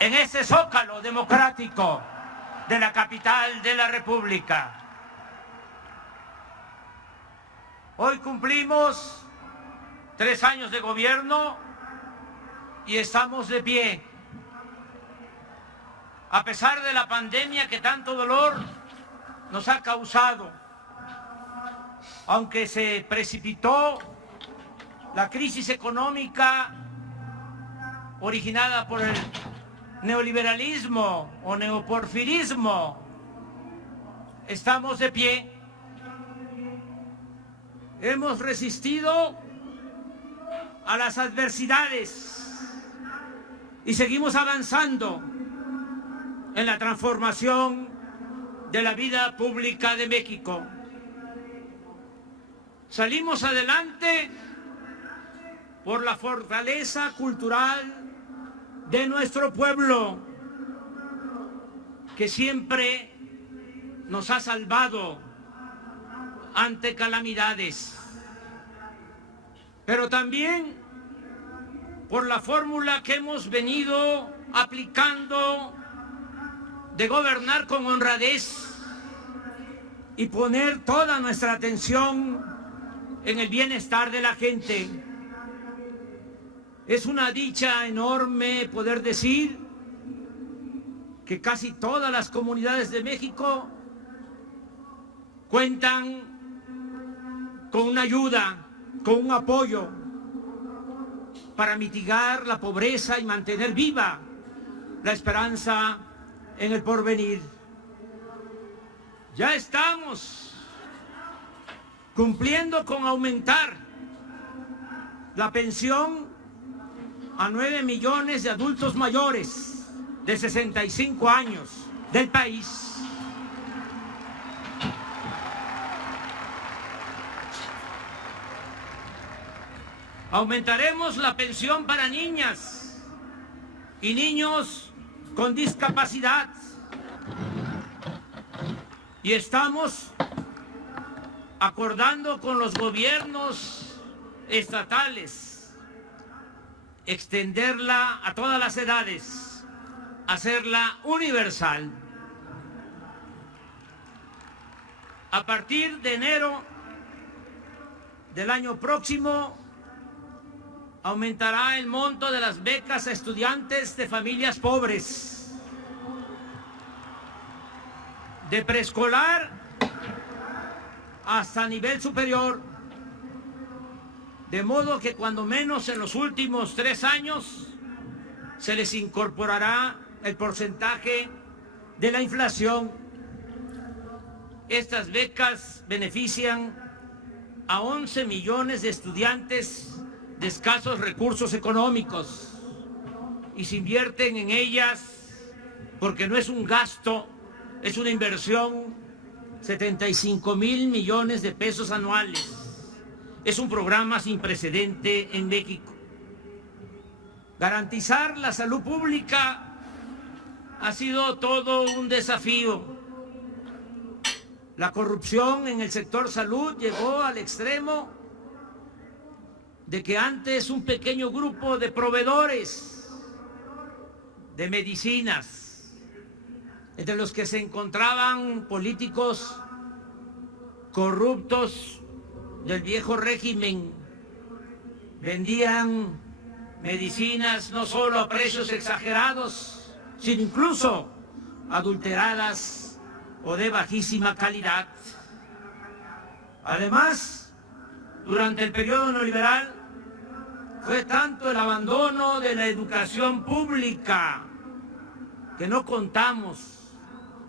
en ese zócalo democrático de la capital de la República. Hoy cumplimos 3 años de gobierno y estamos de pie. A pesar de la pandemia que tanto dolor nos ha causado, aunque se precipitó la crisis económica originada por el neoliberalismo o neoporfirismo, estamos de pie. Hemos resistido a las adversidades y seguimos avanzando en la transformación de la vida pública de México. Salimos adelante por la fortaleza cultural de nuestro pueblo, que siempre nos ha salvado ante calamidades, pero también por la fórmula que hemos venido aplicando de gobernar con honradez y poner toda nuestra atención en el bienestar de la gente. Es una dicha enorme poder decir que casi todas las comunidades de México cuentan con una ayuda, con un apoyo para mitigar la pobreza y mantener viva la esperanza en el porvenir. Ya estamos cumpliendo con aumentar la pensión a 9 millones de adultos mayores de 65 años del país. Aumentaremos la pensión para niñas y niños con discapacidad. Y estamos acordando con los gobiernos estatales extenderla a todas las edades, hacerla universal. A partir de enero del año próximo, aumentará el monto de las becas a estudiantes de familias pobres, de preescolar hasta nivel superior, de modo que cuando menos en los últimos 3 años se les incorporará el porcentaje de la inflación. Estas becas benefician a 11 millones de estudiantes de escasos recursos económicos y se invierten en ellas porque no es un gasto, es una inversión, 75,000 millones de pesos anuales. Es un programa sin precedente en México. Garantizar la salud pública ha sido todo un desafío. La corrupción en el sector salud llegó al extremo de que antes un pequeño grupo de proveedores de medicinas, entre los que se encontraban políticos corruptos del viejo régimen, vendían medicinas no solo a precios exagerados, sino incluso adulteradas o de bajísima calidad. Además, durante el periodo neoliberal, fue tanto el abandono de la educación pública que no contamos,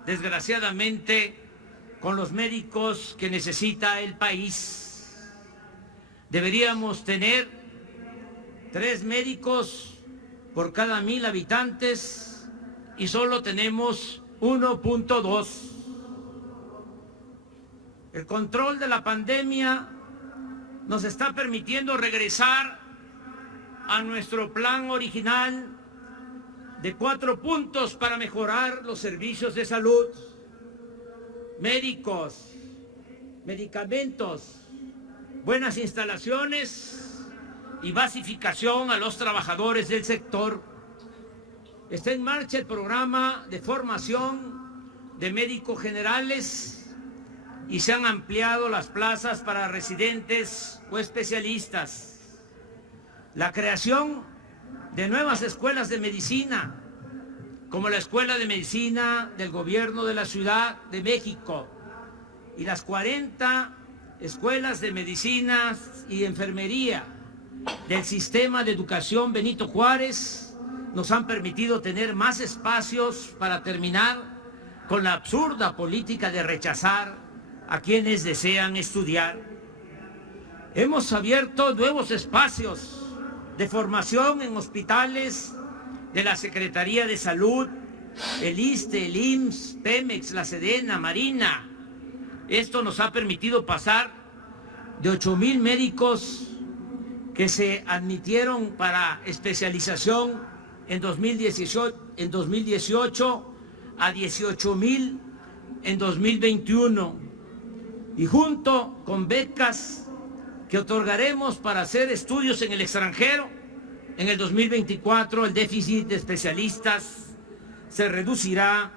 desgraciadamente, con los médicos que necesita el país. Deberíamos tener 3 médicos por cada 1000 habitantes y solo tenemos 1.2. El control de la pandemia nos está permitiendo regresar a nuestro plan original de 4 puntos para mejorar los servicios de salud: médicos, medicamentos, buenas instalaciones y basificación a los trabajadores del sector. Está en marcha el programa de formación de médicos generales y se han ampliado las plazas para residentes o especialistas. La creación de nuevas escuelas de medicina, como la Escuela de Medicina del Gobierno de la Ciudad de México y las 40 escuelas de medicina y enfermería del sistema de educación Benito Juárez, nos han permitido tener más espacios para terminar con la absurda política de rechazar a quienes desean estudiar. Hemos abierto nuevos espacios de formación en hospitales de la Secretaría de Salud, el ISSSTE, el IMSS, Pemex, la Sedena, Marina. Esto nos ha permitido pasar de 8,000 médicos que se admitieron para especialización en 2018 a 18,000 en 2021. Y junto con becas que otorgaremos para hacer estudios en el extranjero, en el 2024 el déficit de especialistas se reducirá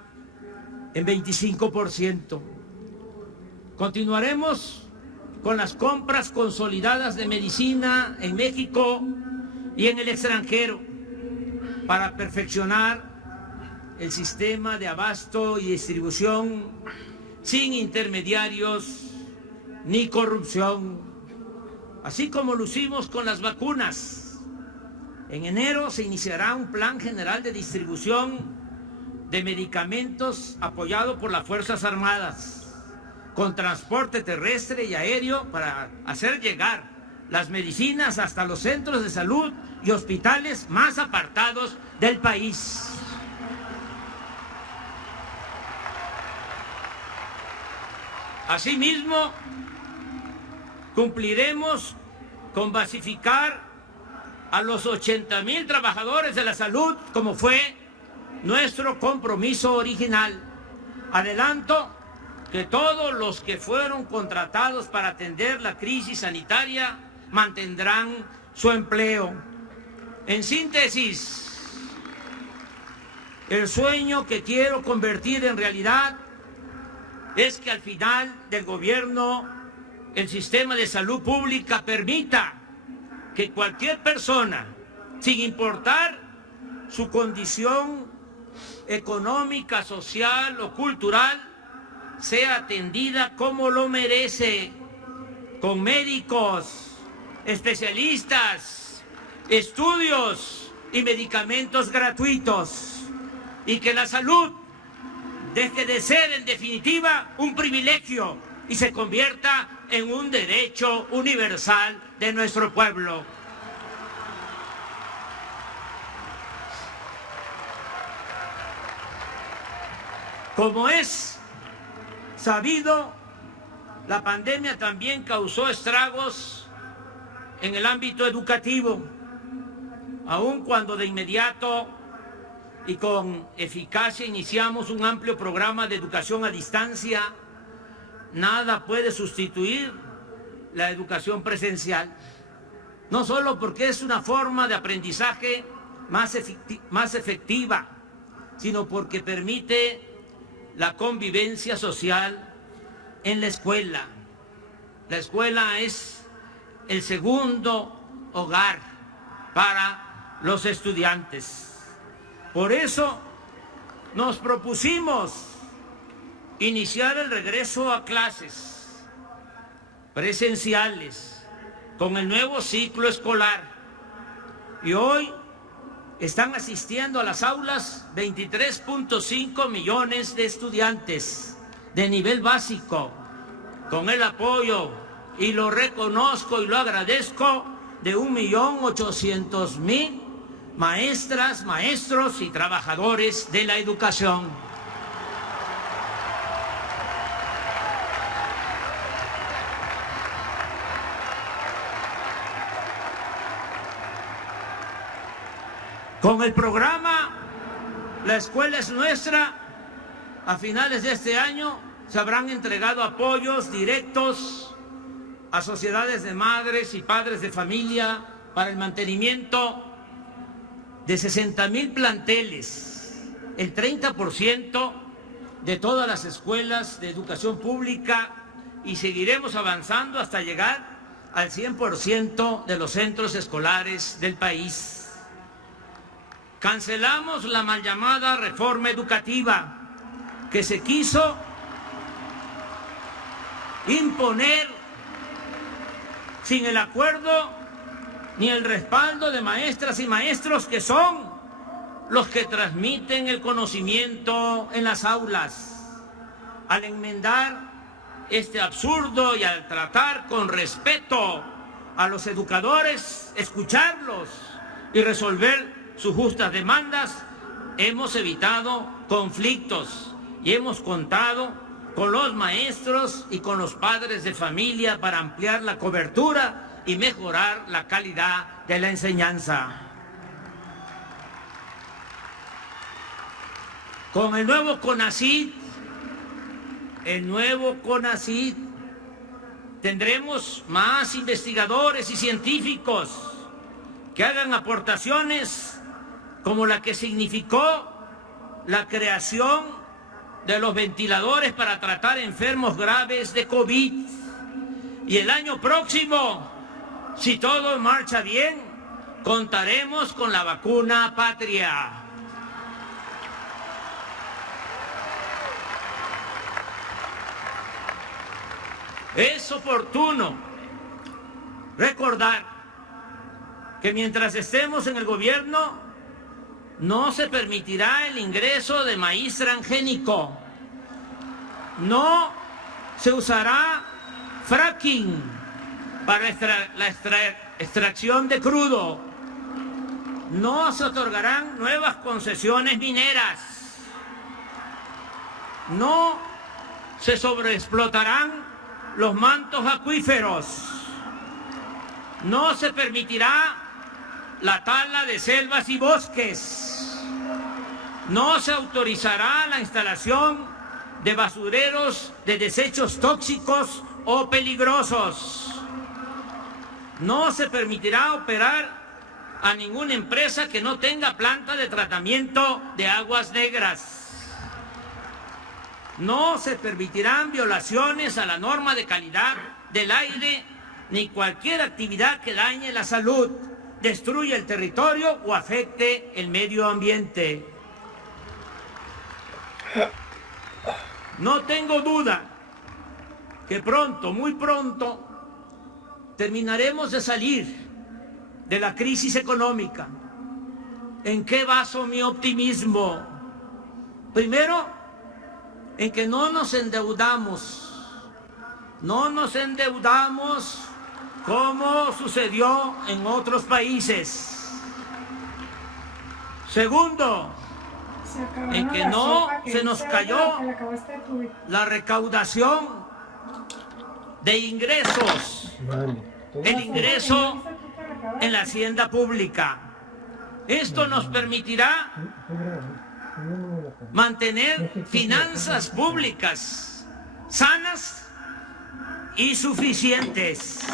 en 25%. Continuaremos con las compras consolidadas de medicina en México y en el extranjero para perfeccionar el sistema de abasto y distribución sin intermediarios ni corrupción, así como lo hicimos con las vacunas. En enero se iniciará un plan general de distribución de medicamentos apoyado por las Fuerzas Armadas, con transporte terrestre y aéreo para hacer llegar las medicinas hasta los centros de salud y hospitales más apartados del país. Asimismo, cumpliremos con basificar a los 80,000 trabajadores de la salud, como fue nuestro compromiso original. Adelanto que todos los que fueron contratados para atender la crisis sanitaria mantendrán su empleo. En síntesis, el sueño que quiero convertir en realidad es que al final del gobierno el sistema de salud pública permita que cualquier persona, sin importar su condición económica, social o cultural, sea atendida como lo merece, con médicos, especialistas, estudios y medicamentos gratuitos, y que la salud deje de ser en definitiva un privilegio y se convierta en un derecho universal de nuestro pueblo. Como es sabido, la pandemia también causó estragos en el ámbito educativo, aun cuando de inmediato y con eficacia iniciamos un amplio programa de educación a distancia. Nada puede sustituir la educación presencial, no solo porque es una forma de aprendizaje más efectiva, sino porque permite la convivencia social en la escuela. La escuela es el segundo hogar para los estudiantes. Por eso nos propusimos iniciar el regreso a clases presenciales con el nuevo ciclo escolar. Y hoy están asistiendo a las aulas 23.5 millones de estudiantes de nivel básico, con el apoyo, y lo reconozco y lo agradezco, de 1.800.000 maestras, maestros y trabajadores de la educación. Con el programa La Escuela es Nuestra, a finales de este año se habrán entregado apoyos directos a sociedades de madres y padres de familia para el mantenimiento de 60,000 planteles, el 30% de todas las escuelas de educación pública, y seguiremos avanzando hasta llegar al 100% de los centros escolares del país. Cancelamos la mal llamada reforma educativa que se quiso imponer sin el acuerdo ni el respaldo de maestras y maestros, que son los que transmiten el conocimiento en las aulas. Al enmendar este absurdo y al tratar con respeto a los educadores, escucharlos y resolver sus justas demandas, hemos evitado conflictos y hemos contado con los maestros y con los padres de familia para ampliar la cobertura y mejorar la calidad de la enseñanza. Con el nuevo CONACYT, tendremos más investigadores y científicos que hagan aportaciones como la que significó la creación de los ventiladores para tratar enfermos graves de COVID. Y el año próximo, si todo marcha bien, contaremos con la vacuna patria. Es oportuno recordar que mientras estemos en el gobierno no se permitirá el ingreso de maíz transgénico, no se usará fracking para la extracción de crudo, no se otorgarán nuevas concesiones mineras, no se sobreexplotarán los mantos acuíferos, no se permitirá la tala de selvas y bosques, no se autorizará la instalación de basureros de desechos tóxicos o peligrosos, no se permitirá operar a ninguna empresa que no tenga planta de tratamiento de aguas negras. No se permitirán violaciones a la norma de calidad del aire ni cualquier actividad que dañe la salud, destruya el territorio o afecte el medio ambiente. No tengo duda que pronto, muy pronto, terminaremos de salir de la crisis económica. ¿En qué baso mi optimismo? Primero, en que no nos endeudamos como sucedió en otros países. Segundo, en que no se nos cayó la recaudación de ingresos, el ingreso en la hacienda pública. Esto nos permitirá mantener finanzas públicas sanas y suficientes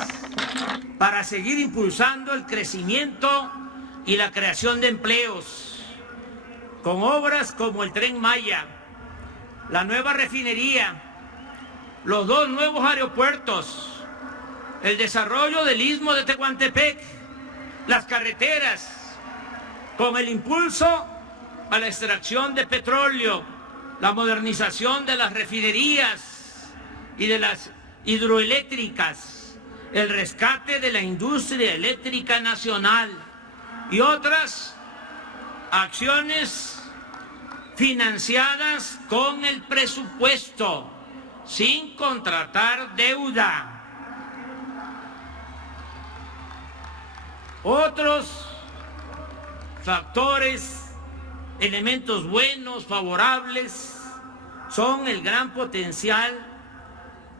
para seguir impulsando el crecimiento y la creación de empleos, con obras como el Tren Maya, la nueva refinería, los 2 nuevos aeropuertos, el desarrollo del Istmo de Tehuantepec, las carreteras, con el impulso a la extracción de petróleo, la modernización de las refinerías y de las hidroeléctricas, el rescate de la industria eléctrica nacional y otras acciones financiadas con el presupuesto, sin contratar deuda. Otros factores, elementos buenos, favorables, son el gran potencial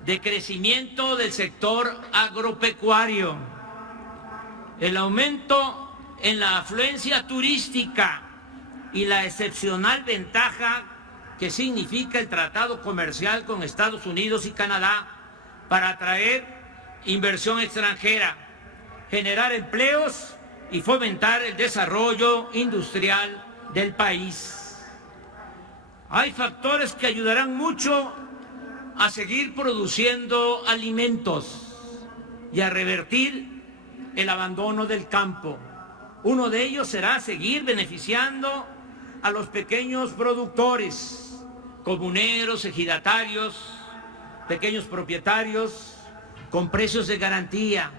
de crecimiento del sector agropecuario, el aumento en la afluencia turística y la excepcional ventaja que significa el tratado comercial con Estados Unidos y Canadá para atraer inversión extranjera, generar empleos y fomentar el desarrollo industrial del país. Hay factores que ayudarán mucho a seguir produciendo alimentos y a revertir el abandono del campo. Uno de ellos será seguir beneficiando a los pequeños productores, comuneros, ejidatarios, pequeños propietarios, con precios de garantía,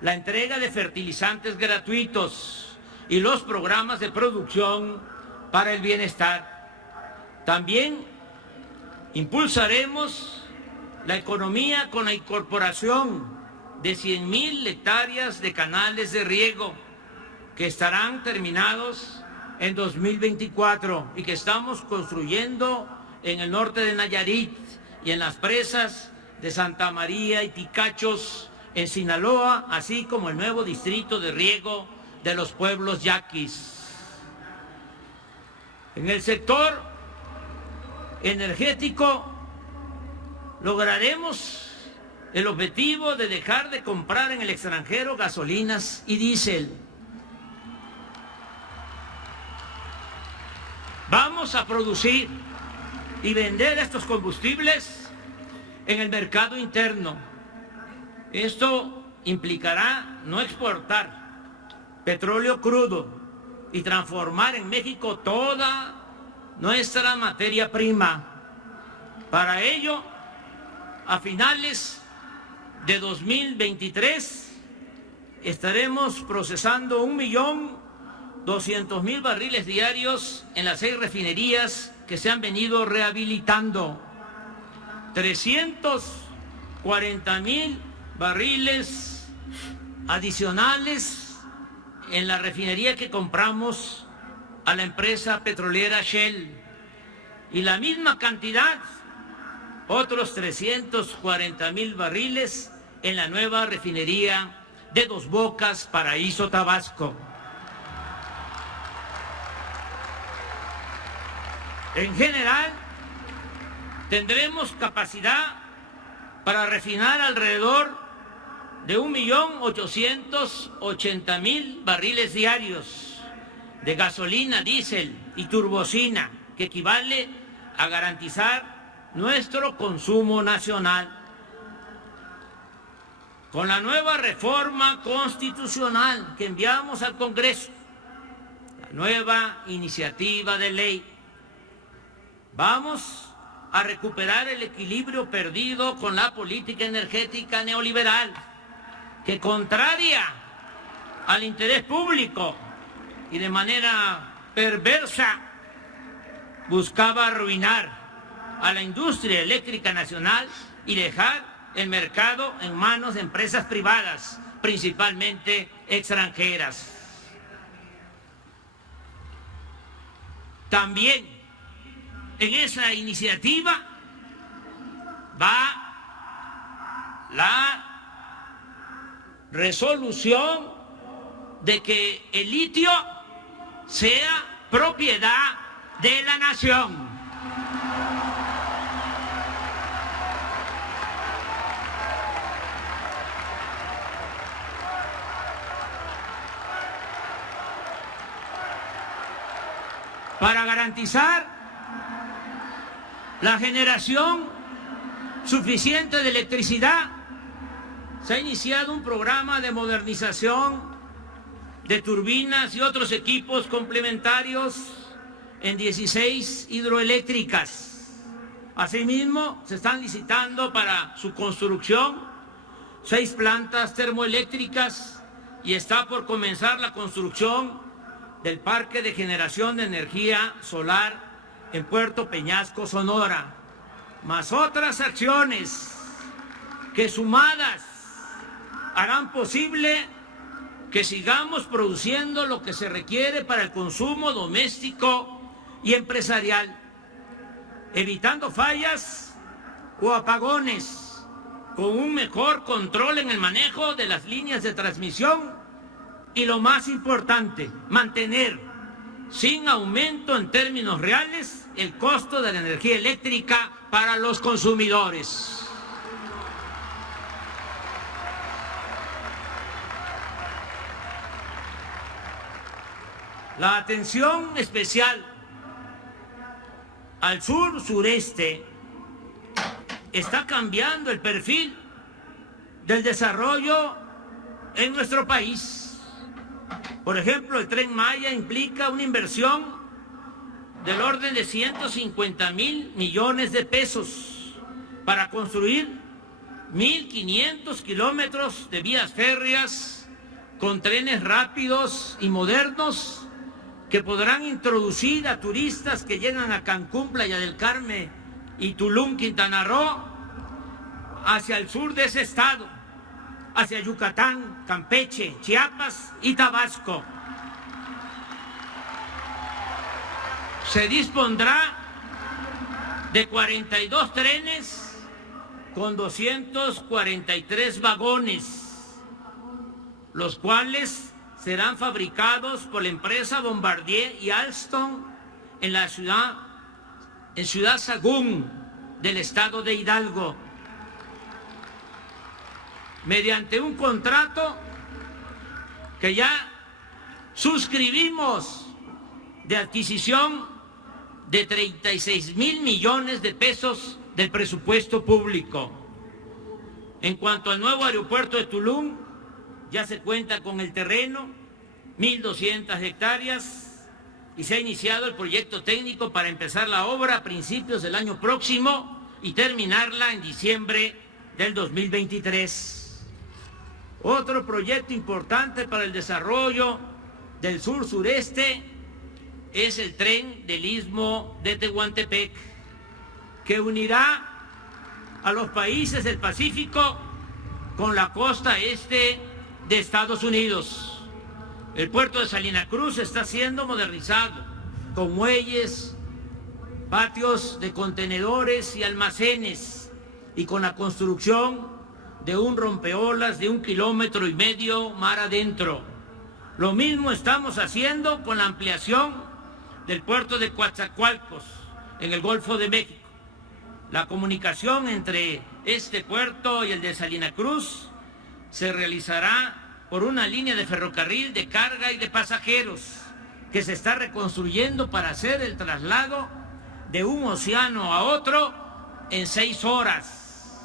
la entrega de fertilizantes gratuitos y los programas de producción para el bienestar. También impulsaremos la economía con la incorporación de 100,000 hectáreas de canales de riego que estarán terminados en 2024 y que estamos construyendo en el norte de Nayarit y en las presas de Santa María y Picachos en Sinaloa, así como el nuevo distrito de riego de los pueblos yaquis. En el sector energético lograremos el objetivo de dejar de comprar en el extranjero gasolinas y diésel. Vamos a producir y vender estos combustibles en el mercado interno. Esto implicará no exportar petróleo crudo y transformar en México toda nuestra materia prima. Para ello, a finales de 2023 estaremos procesando 1.200.000 barriles diarios en las 6 refinerías que se han venido rehabilitando. 340.000 barriles adicionales en la refinería que compramos a la empresa petrolera Shell. Y la misma cantidad, otros 340.000 barriles en la nueva refinería de Dos Bocas, Paraíso, Tabasco. En general, tendremos capacidad para refinar alrededor de 1.880.000 barriles diarios de gasolina, diésel y turbocina, que equivale a garantizar nuestro consumo nacional. Con la nueva reforma constitucional que enviamos al Congreso, la nueva iniciativa de ley, vamos a recuperar el equilibrio perdido con la política energética neoliberal, que contraria al interés público y de manera perversa buscaba arruinar a la industria eléctrica nacional y dejar el mercado en manos de empresas privadas, principalmente extranjeras. También en esa iniciativa va la resolución de que el litio sea propiedad de la nación. Para garantizar la generación suficiente de electricidad, se ha iniciado un programa de modernización de turbinas y otros equipos complementarios en 16 hidroeléctricas. Asimismo, se están licitando para su construcción 6 plantas termoeléctricas y está por comenzar la construcción del Parque de Generación de Energía Solar en Puerto Peñasco, Sonora, más otras acciones que sumadas harán posible que sigamos produciendo lo que se requiere para el consumo doméstico y empresarial, evitando fallas o apagones, con un mejor control en el manejo de las líneas de transmisión y, lo más importante, mantener sin aumento en términos reales el costo de la energía eléctrica para los consumidores. La atención especial al sur-sureste está cambiando el perfil del desarrollo en nuestro país. Por ejemplo, el Tren Maya implica una inversión del orden de 150.000 millones de pesos para construir 1.500 kilómetros de vías férreas con trenes rápidos y modernos que podrán introducir a turistas que llegan a Cancún, Playa del Carmen y Tulum, Quintana Roo, hacia el sur de ese estado, hacia Yucatán, Campeche, Chiapas y Tabasco. Se dispondrá de 42 trenes con 243 vagones, los cuales serán fabricados por la empresa Bombardier y Alstom en Ciudad Sagún del estado de Hidalgo, mediante un contrato que ya suscribimos de adquisición de 36.000 millones de pesos del presupuesto público. En cuanto al nuevo aeropuerto de Tulum, ya se cuenta con el terreno, 1.200 hectáreas, y se ha iniciado el proyecto técnico para empezar la obra a principios del año próximo y terminarla en diciembre del 2023. Otro proyecto importante para el desarrollo del sur-sureste es el tren del Istmo de Tehuantepec, que unirá a los países del Pacífico con la costa este de Estados Unidos. El puerto de Salina Cruz está siendo modernizado con muelles, patios de contenedores y almacenes, y con la construcción de un rompeolas de 1,5 kilómetros mar adentro. Lo mismo estamos haciendo con la ampliación del puerto de Coatzacoalcos en el Golfo de México. La comunicación entre este puerto y el de Salina Cruz se realizará por una línea de ferrocarril de carga y de pasajeros que se está reconstruyendo para hacer el traslado de un océano a otro en 6 horas.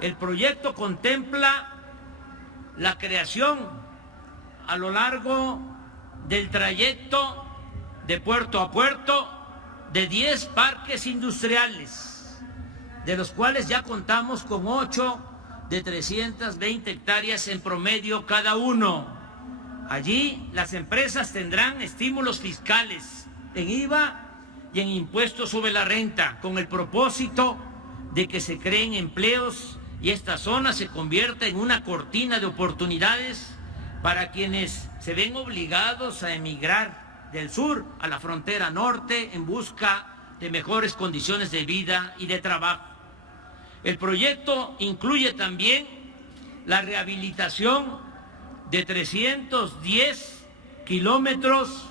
El proyecto contempla la creación a lo largo del trayecto de puerto a puerto de 10 parques industriales, de los cuales ya contamos con 8 de 320 hectáreas en promedio cada uno. Allí las empresas tendrán estímulos fiscales en IVA y en impuestos sobre la renta, con el propósito de que se creen empleos y esta zona se convierta en una cortina de oportunidades para quienes se ven obligados a emigrar del sur a la frontera norte en busca de mejores condiciones de vida y de trabajo. El proyecto incluye también la rehabilitación de 310 kilómetros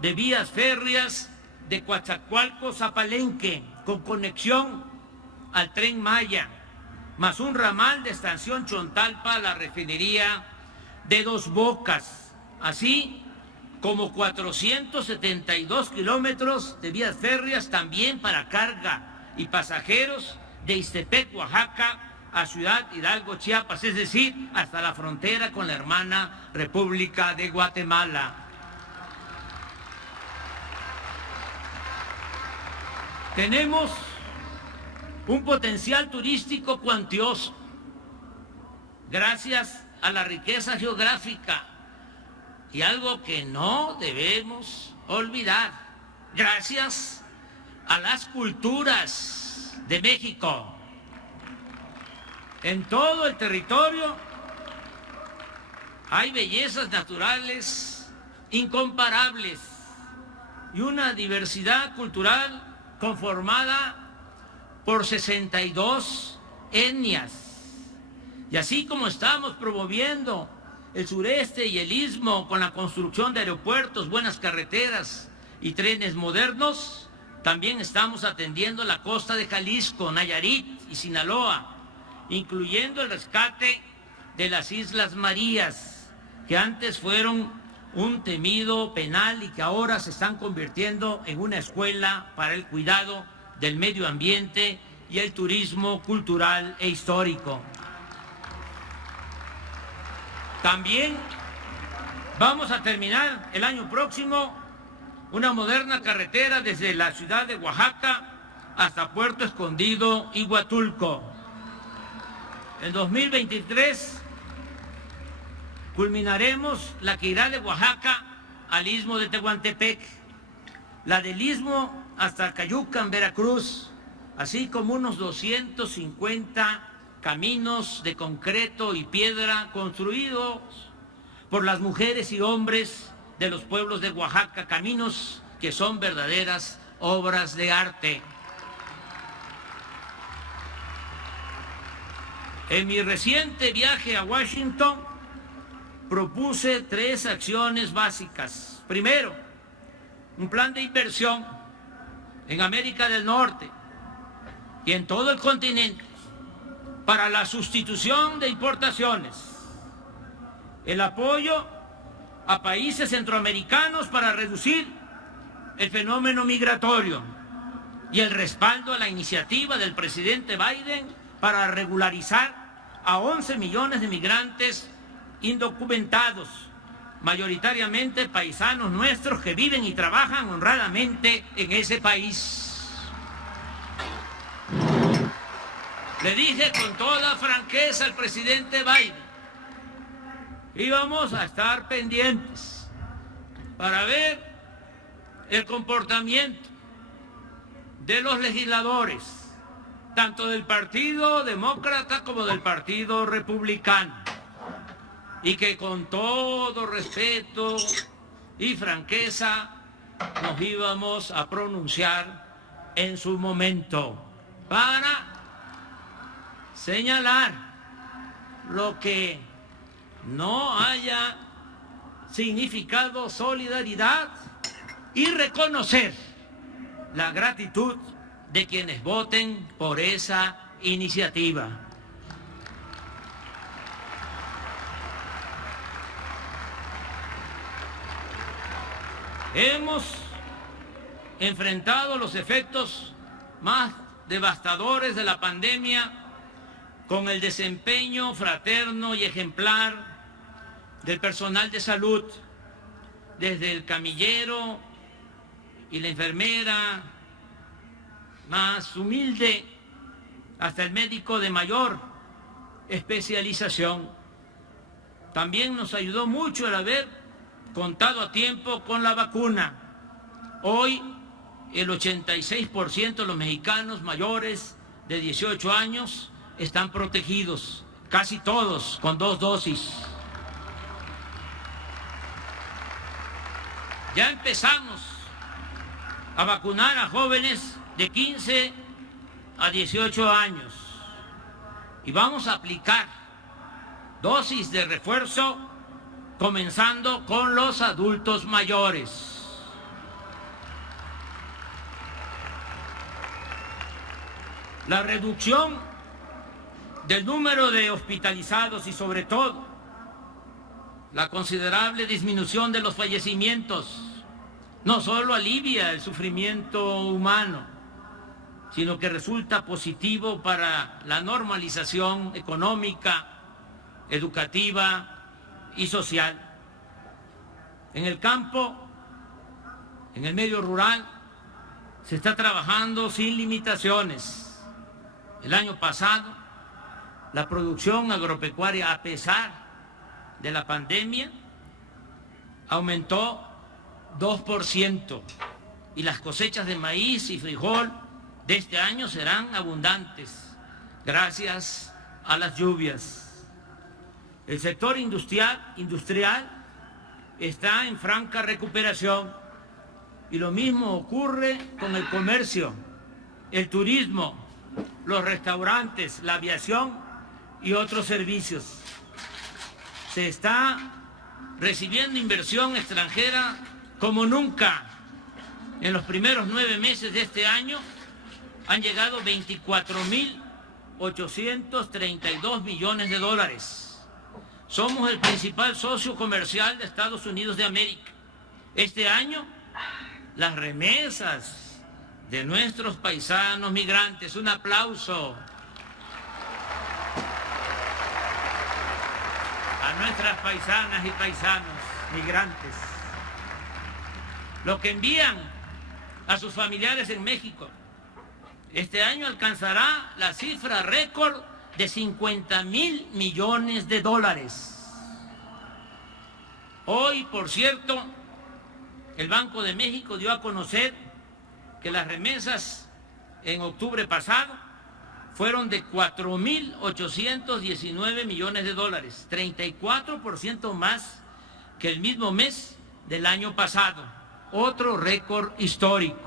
de vías férreas de Coatzacoalcos a Palenque, con conexión al Tren Maya, más un ramal de Estación Chontalpa a la refinería de Dos Bocas, así como 472 kilómetros de vías férreas también para carga y pasajeros de Ixtepec, Oaxaca, a Ciudad Hidalgo, Chiapas, es decir, hasta la frontera con la hermana República de Guatemala. Tenemos un potencial turístico cuantioso, gracias a la riqueza geográfica, y algo que no debemos olvidar, gracias a las culturas de México. En todo el territorio hay bellezas naturales incomparables y una diversidad cultural conformada por 62 etnias. Y así como estamos promoviendo el sureste y el istmo con la construcción de aeropuertos, buenas carreteras y trenes modernos, también estamos atendiendo la costa de Jalisco, Nayarit y Sinaloa, incluyendo el rescate de las Islas Marías, que antes fueron un temido penal y que ahora se están convirtiendo en una escuela para el cuidado del medio ambiente y el turismo cultural e histórico. También vamos a terminar el año próximo una moderna carretera desde la ciudad de Oaxaca hasta Puerto Escondido y Huatulco. En 2023 culminaremos la que irá de Oaxaca al Istmo de Tehuantepec, la del Istmo hasta Cayucan, Veracruz, así como unos 250 caminos de concreto y piedra construidos por las mujeres y hombres de los pueblos de Oaxaca, caminos que son verdaderas obras de arte. En mi reciente viaje a Washington, propuse 3 acciones básicas. Primero, un plan de inversión en América del Norte y en todo el continente para la sustitución de importaciones, el apoyo a países centroamericanos para reducir el fenómeno migratorio y el respaldo a la iniciativa del presidente Biden para regularizar a 11 millones de migrantes indocumentados, mayoritariamente paisanos nuestros que viven y trabajan honradamente en ese país. Le dije con toda franqueza al presidente Biden que íbamos a estar pendientes para ver el comportamiento de los legisladores, tanto del Partido Demócrata como del Partido Republicano, y que con todo respeto y franqueza nos íbamos a pronunciar en su momento para señalar lo que no haya significado solidaridad y reconocer la gratitud de quienes voten por esa iniciativa. Hemos enfrentado los efectos más devastadores de la pandemia con el desempeño fraterno y ejemplar del personal de salud, desde el camillero y la enfermera más humilde hasta el médico de mayor especialización. También nos ayudó mucho el haber contado a tiempo con la vacuna. Hoy el 86% de los mexicanos mayores de 18 años están protegidos, casi todos con 2 dosis. Ya empezamos a vacunar a jóvenes de 15 a 18 años y vamos a aplicar dosis de refuerzo comenzando con los adultos mayores. La reducción del número de hospitalizados y sobre todo la considerable disminución de los fallecimientos no solo alivia el sufrimiento humano, sino que resulta positivo para la normalización económica, educativa y social. En el campo, en el medio rural, se está trabajando sin limitaciones. El año pasado, la producción agropecuaria, a pesar de la pandemia, aumentó 2% y las cosechas de maíz y frijol de este año serán abundantes gracias a las lluvias. El sector industrial está en franca recuperación y lo mismo ocurre con el comercio, el turismo, los restaurantes, la aviación y otros servicios. Se está recibiendo inversión extranjera como nunca. En los primeros 9 meses de este año han llegado 24.832 millones de dólares. somos el principal socio comercial de Estados Unidos de América. Este año, las remesas de nuestros paisanos migrantes, un aplauso a nuestras paisanas y paisanos migrantes, lo que envían a sus familiares en México. Este año alcanzará la cifra récord de 50,000 millones de dólares. Hoy, por cierto, el Banco de México dio a conocer que las remesas en octubre pasado fueron de 4,819 millones de dólares, 34% más que el mismo mes del año pasado. Otro récord histórico.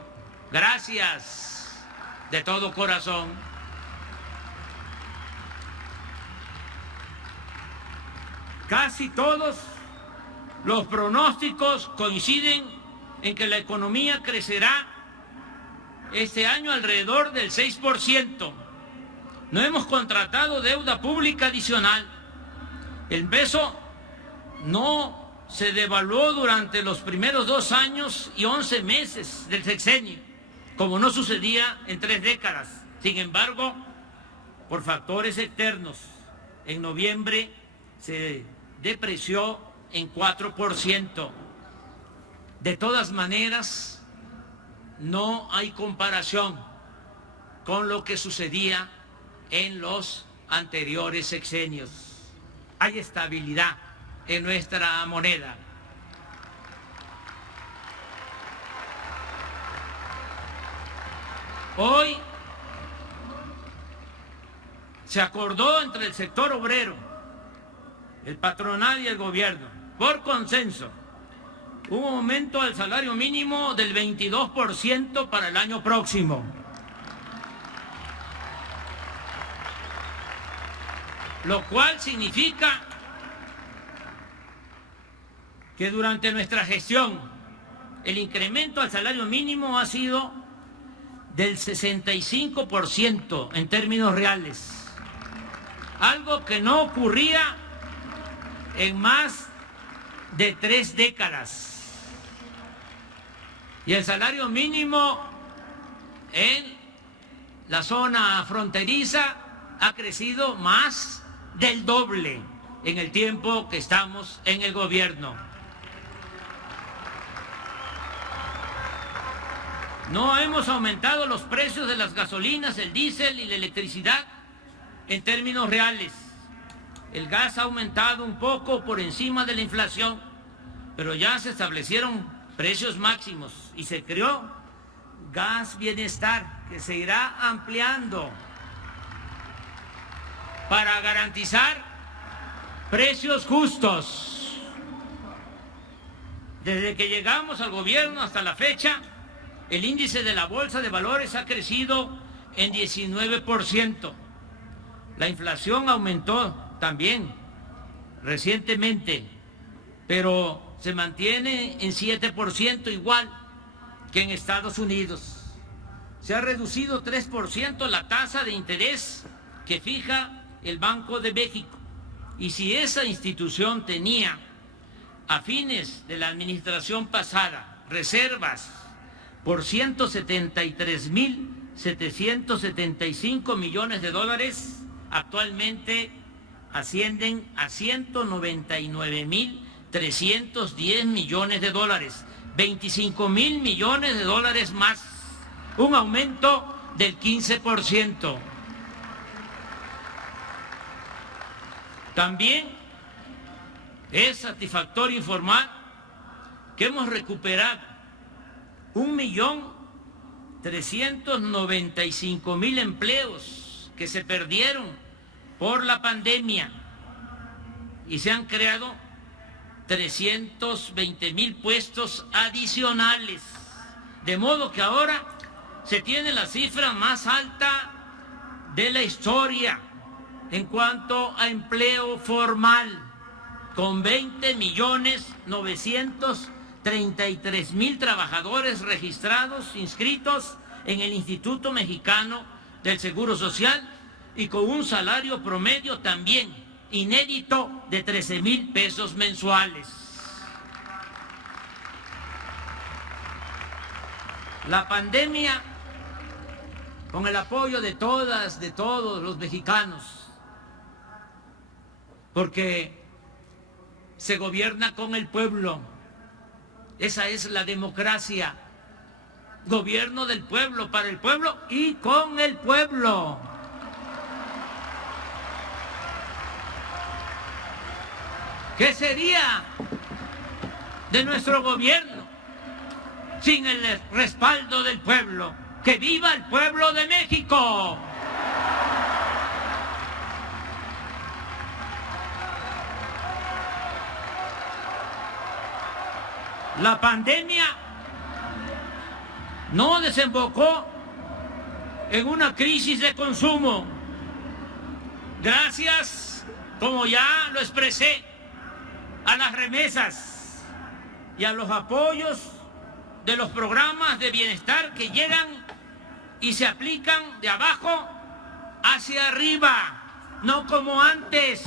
Gracias de todo corazón. Casi todos los pronósticos coinciden en que la economía crecerá este año alrededor del 6%. No hemos contratado deuda pública adicional. El peso no se devaluó durante los primeros 2 años y 11 meses del sexenio, como no sucedía en 3 décadas. Sin embargo, por factores externos, en noviembre se depreció en 4%. De todas maneras, no hay comparación con lo que sucedía en los anteriores sexenios. Hay estabilidad en nuestra moneda. Hoy se acordó entre el sector obrero, el patronal y el gobierno, por consenso, un aumento al salario mínimo del 22% para el año próximo. Lo cual significa que durante nuestra gestión el incremento al salario mínimo ha sido del 65% en términos reales, algo que no ocurría en más de 3 décadas. Y el salario mínimo en la zona fronteriza ha crecido más del doble en el tiempo que estamos en el gobierno. No hemos aumentado los precios de las gasolinas, el diésel y la electricidad en términos reales. El gas ha aumentado un poco por encima de la inflación, pero ya se establecieron precios máximos y se creó Gas Bienestar, que se irá ampliando para garantizar precios justos. Desde que llegamos al gobierno hasta la fecha, el índice de la Bolsa de Valores ha crecido en 19%. La inflación aumentó también recientemente, pero se mantiene en 7%, igual que en Estados Unidos. Se ha reducido 3% la tasa de interés que fija el Banco de México. Y si esa institución tenía a fines de la administración pasada reservas por 173,775 millones de dólares, actualmente ascienden a 199,310 millones de dólares, 25,000 millones de dólares más, un aumento del 15%. También es satisfactorio informar que hemos recuperado 1,395,000 empleos que se perdieron por la pandemia y se han creado 320,000 puestos adicionales, de modo que ahora se tiene la cifra más alta de la historia en cuanto a empleo formal, con 20,933,000 trabajadores registrados, inscritos en el Instituto Mexicano del Seguro Social y con un salario promedio también inédito de 13,000 pesos mensuales. La pandemia, con el apoyo de todas, de todos los mexicanos, porque se gobierna con el pueblo. Esa es la democracia. Gobierno del pueblo, para el pueblo y con el pueblo. ¿Qué sería de nuestro gobierno sin el respaldo del pueblo? ¡Que viva el pueblo de México! La pandemia no desembocó en una crisis de consumo. Gracias, como ya lo expresé, a las remesas y a los apoyos de los programas de bienestar que llegan y se aplican de abajo hacia arriba, no como antes,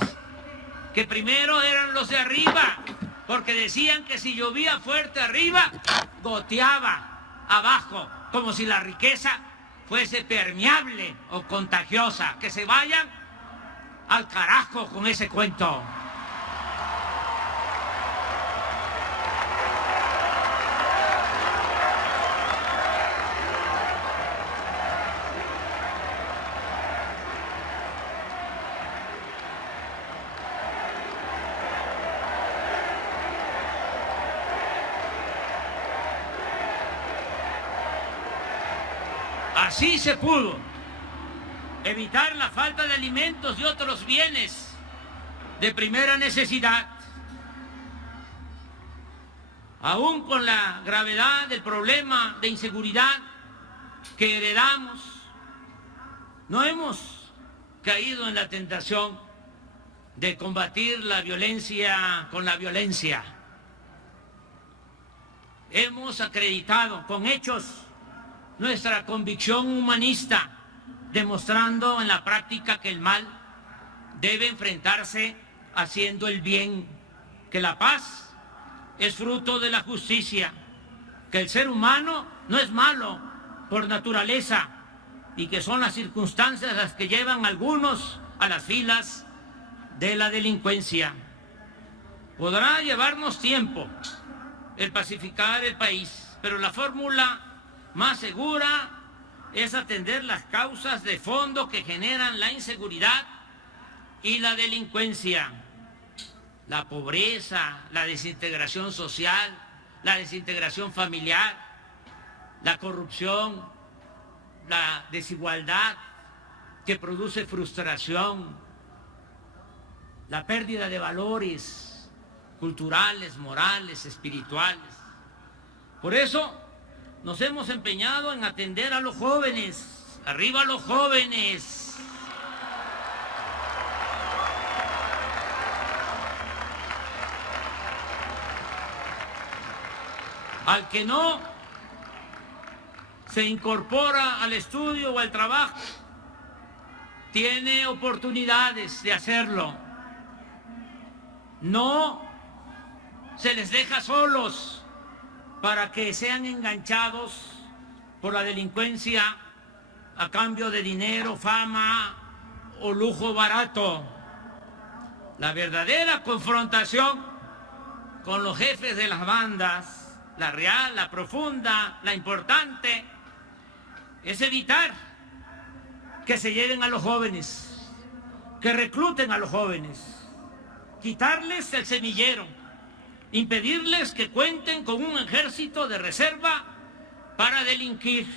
que primero eran los de arriba, porque decían que si llovía fuerte arriba, goteaba abajo, como si la riqueza fuese permeable o contagiosa. Que se vayan al carajo con ese cuento. Así se pudo evitar la falta de alimentos y otros bienes de primera necesidad. Aún con la gravedad del problema de inseguridad que heredamos, no hemos caído en la tentación de combatir la violencia con la violencia. Hemos acreditado con hechos nuestra convicción humanista, demostrando en la práctica que el mal debe enfrentarse haciendo el bien, que la paz es fruto de la justicia, que el ser humano no es malo por naturaleza y que son las circunstancias las que llevan a algunos a las filas de la delincuencia. Podrá llevarnos tiempo el pacificar el país, pero la fórmula más segura es atender las causas de fondo que generan la inseguridad y la delincuencia. La pobreza, la desintegración social, la desintegración familiar, la corrupción, la desigualdad que produce frustración, la pérdida de valores culturales, morales, espirituales. Por eso nos hemos empeñado en atender a los jóvenes. ¡Arriba los jóvenes! Al que no se incorpora al estudio o al trabajo, tiene oportunidades de hacerlo. No se les deja solos para que sean enganchados por la delincuencia a cambio de dinero, fama o lujo barato. La verdadera confrontación con los jefes de las bandas, la real, la profunda, la importante, es evitar que se lleven a los jóvenes, que recluten a los jóvenes, quitarles el semillero, impedirles que cuenten con un ejército de reserva para delinquir.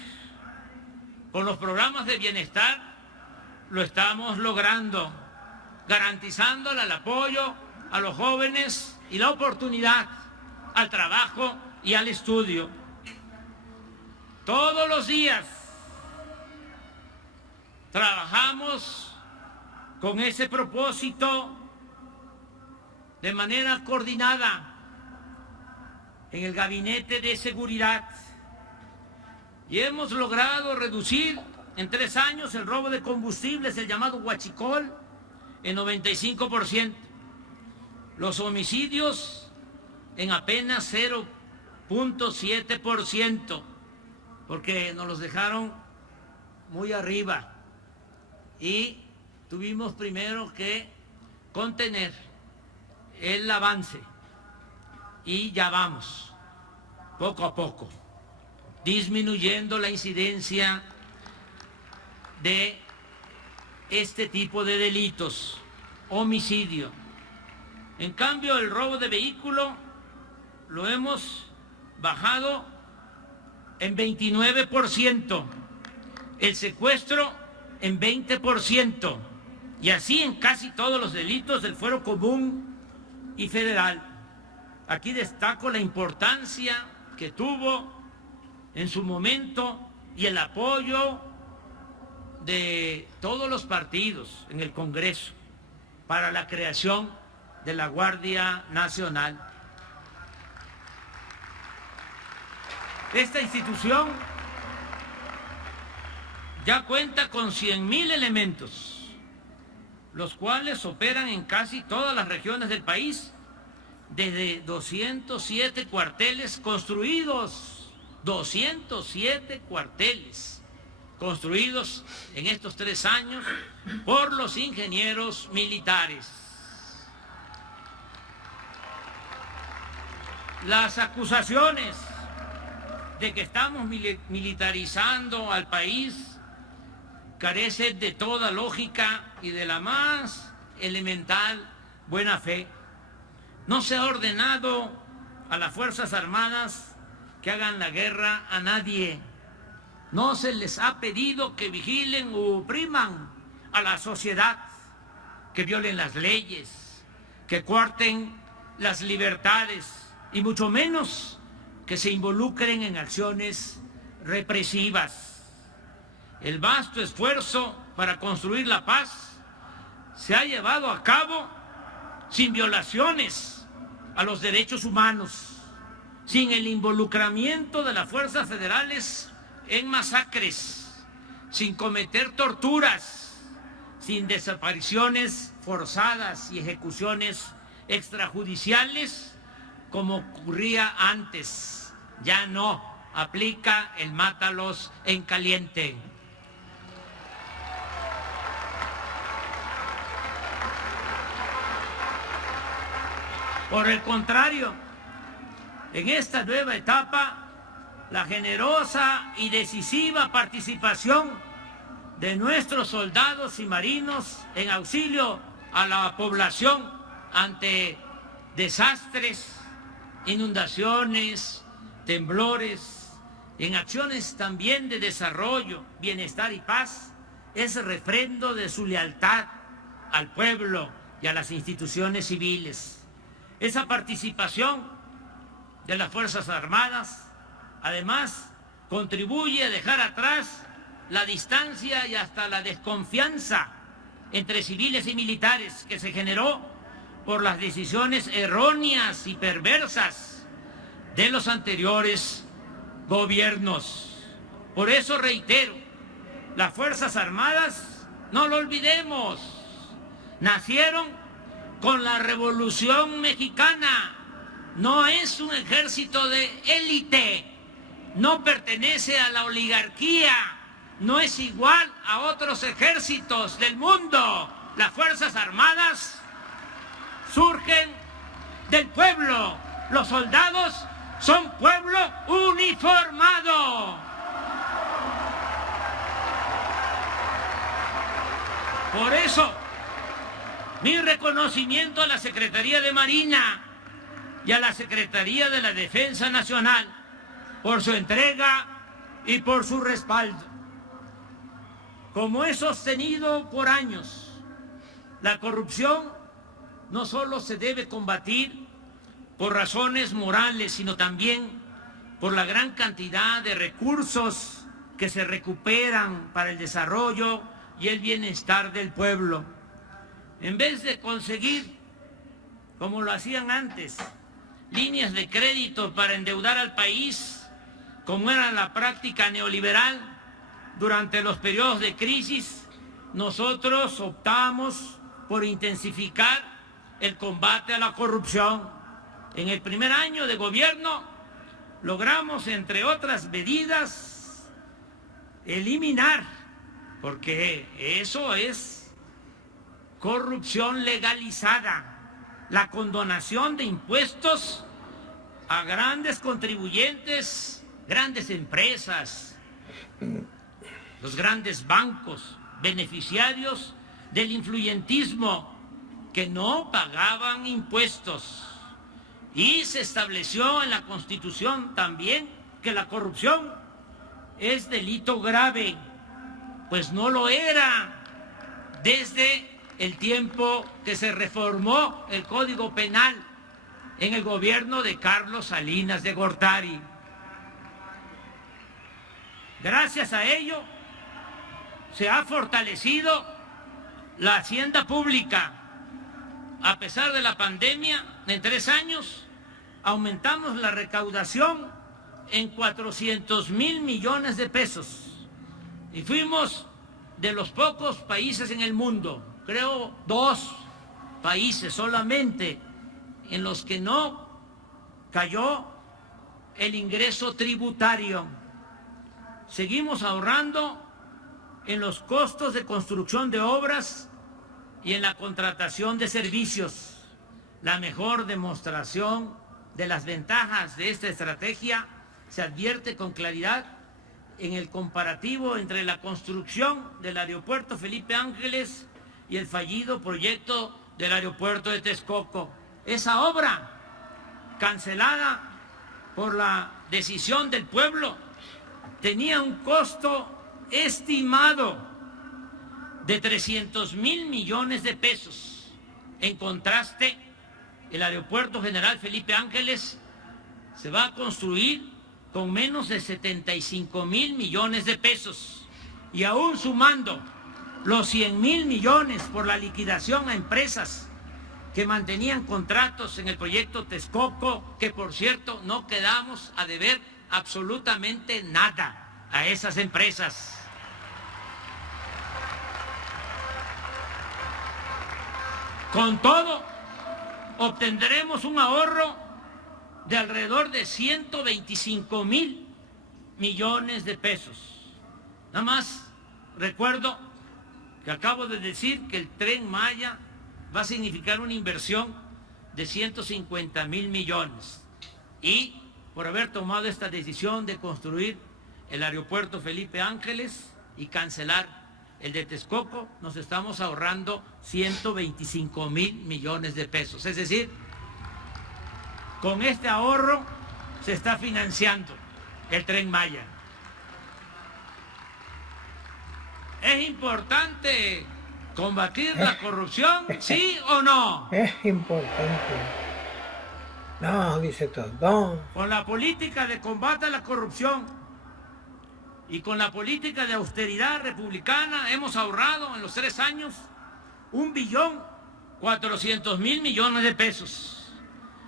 Con los programas de bienestar lo estamos logrando, garantizándole el apoyo a los jóvenes y la oportunidad al trabajo y al estudio. Todos los días trabajamos con ese propósito de manera coordinada en el Gabinete de Seguridad y hemos logrado reducir en 3 años el robo de combustibles, el llamado huachicol, en 95%, los homicidios en apenas 0.7%, porque nos los dejaron muy arriba y tuvimos primero que contener el avance y ya vamos poco a poco disminuyendo la incidencia de este tipo de delitos, homicidio. En cambio, el robo de vehículo lo hemos bajado en 29%, el secuestro en 20%, y así en casi todos los delitos del fuero común y federal. Aquí destaco la importancia que tuvo en su momento y el apoyo de todos los partidos en el Congreso para la creación de la Guardia Nacional. Esta institución ya cuenta con 100.000 elementos, los cuales operan en casi todas las regiones del país, desde 207 cuarteles construidos, 207 cuarteles construidos en estos 3 años por los ingenieros militares. Las acusaciones de que estamos militarizando al país carecen de toda lógica y de la más elemental buena fe. No se ha ordenado a las Fuerzas Armadas que hagan la guerra a nadie. No se les ha pedido que vigilen o opriman a la sociedad, que violen las leyes, que coarten las libertades y mucho menos que se involucren en acciones represivas. El vasto esfuerzo para construir la paz se ha llevado a cabo sin violaciones a los derechos humanos, sin el involucramiento de las fuerzas federales en masacres, sin cometer torturas, sin desapariciones forzadas y ejecuciones extrajudiciales como ocurría antes. Ya no aplica el mátalos en caliente. Por el contrario, en esta nueva etapa, la generosa y decisiva participación de nuestros soldados y marinos en auxilio a la población ante desastres, inundaciones, temblores, en acciones también de desarrollo, bienestar y paz, es refrendo de su lealtad al pueblo y a las instituciones civiles. Esa participación de las Fuerzas Armadas, además, contribuye a dejar atrás la distancia y hasta la desconfianza entre civiles y militares que se generó por las decisiones erróneas y perversas de los anteriores gobiernos. Por eso reitero, las Fuerzas Armadas, no lo olvidemos, nacieron con la Revolución Mexicana. No es un ejército de élite, no pertenece a la oligarquía, no es igual a otros ejércitos del mundo. Las Fuerzas Armadas surgen del pueblo, los soldados son pueblo uniformado. Por eso, mi reconocimiento a la Secretaría de Marina y a la Secretaría de la Defensa Nacional por su entrega y por su respaldo. Como he sostenido por años, la corrupción no solo se debe combatir por razones morales, sino también por la gran cantidad de recursos que se recuperan para el desarrollo y el bienestar del pueblo. En vez de conseguir, como lo hacían antes, líneas de crédito para endeudar al país, como era la práctica neoliberal durante los periodos de crisis, nosotros optamos por intensificar el combate a la corrupción. En el primer año de gobierno logramos, entre otras medidas, eliminar, porque eso es corrupción legalizada, la condonación de impuestos a grandes contribuyentes, grandes empresas, los grandes bancos, beneficiarios del influyentismo, que no pagaban impuestos. Y se estableció en la Constitución también que la corrupción es delito grave, pues no lo era desde el tiempo que se reformó el Código Penal en el gobierno de Carlos Salinas de Gortari. Gracias a ello se ha fortalecido la hacienda pública. A pesar de la pandemia, en 3 años aumentamos la recaudación en 400,000 millones de pesos. Y fuimos de los pocos países en el mundo, creo 2 países solamente, en los que no cayó el ingreso tributario. Seguimos ahorrando en los costos de construcción de obras y en la contratación de servicios. La mejor demostración de las ventajas de esta estrategia se advierte con claridad en el comparativo entre la construcción del aeropuerto Felipe Ángeles y el fallido proyecto del aeropuerto de Texcoco. Esa obra, cancelada por la decisión del pueblo, tenía un costo estimado de 300,000 millones de pesos. En contraste, el Aeropuerto General Felipe Ángeles se va a construir con menos de 75,000 millones de pesos. Y aún sumando los 100,000 millones por la liquidación a empresas que mantenían contratos en el proyecto Texcoco, que por cierto no quedamos a deber absolutamente nada a esas empresas. Con todo, obtendremos un ahorro de alrededor de 125,000 millones de pesos. Nada más recuerdo que acabo de decir que el Tren Maya va a significar una inversión de 150,000 millones. Y por haber tomado esta decisión de construir el aeropuerto Felipe Ángeles y cancelar el de Texcoco, nos estamos ahorrando 125,000 millones de pesos. Es decir, con este ahorro se está financiando el Tren Maya. ¿Es importante combatir la corrupción, sí o no? Es importante. No, dice todo. No. Con la política de combate a la corrupción y con la política de austeridad republicana hemos ahorrado en los 3 años 1.400.000 millones de pesos.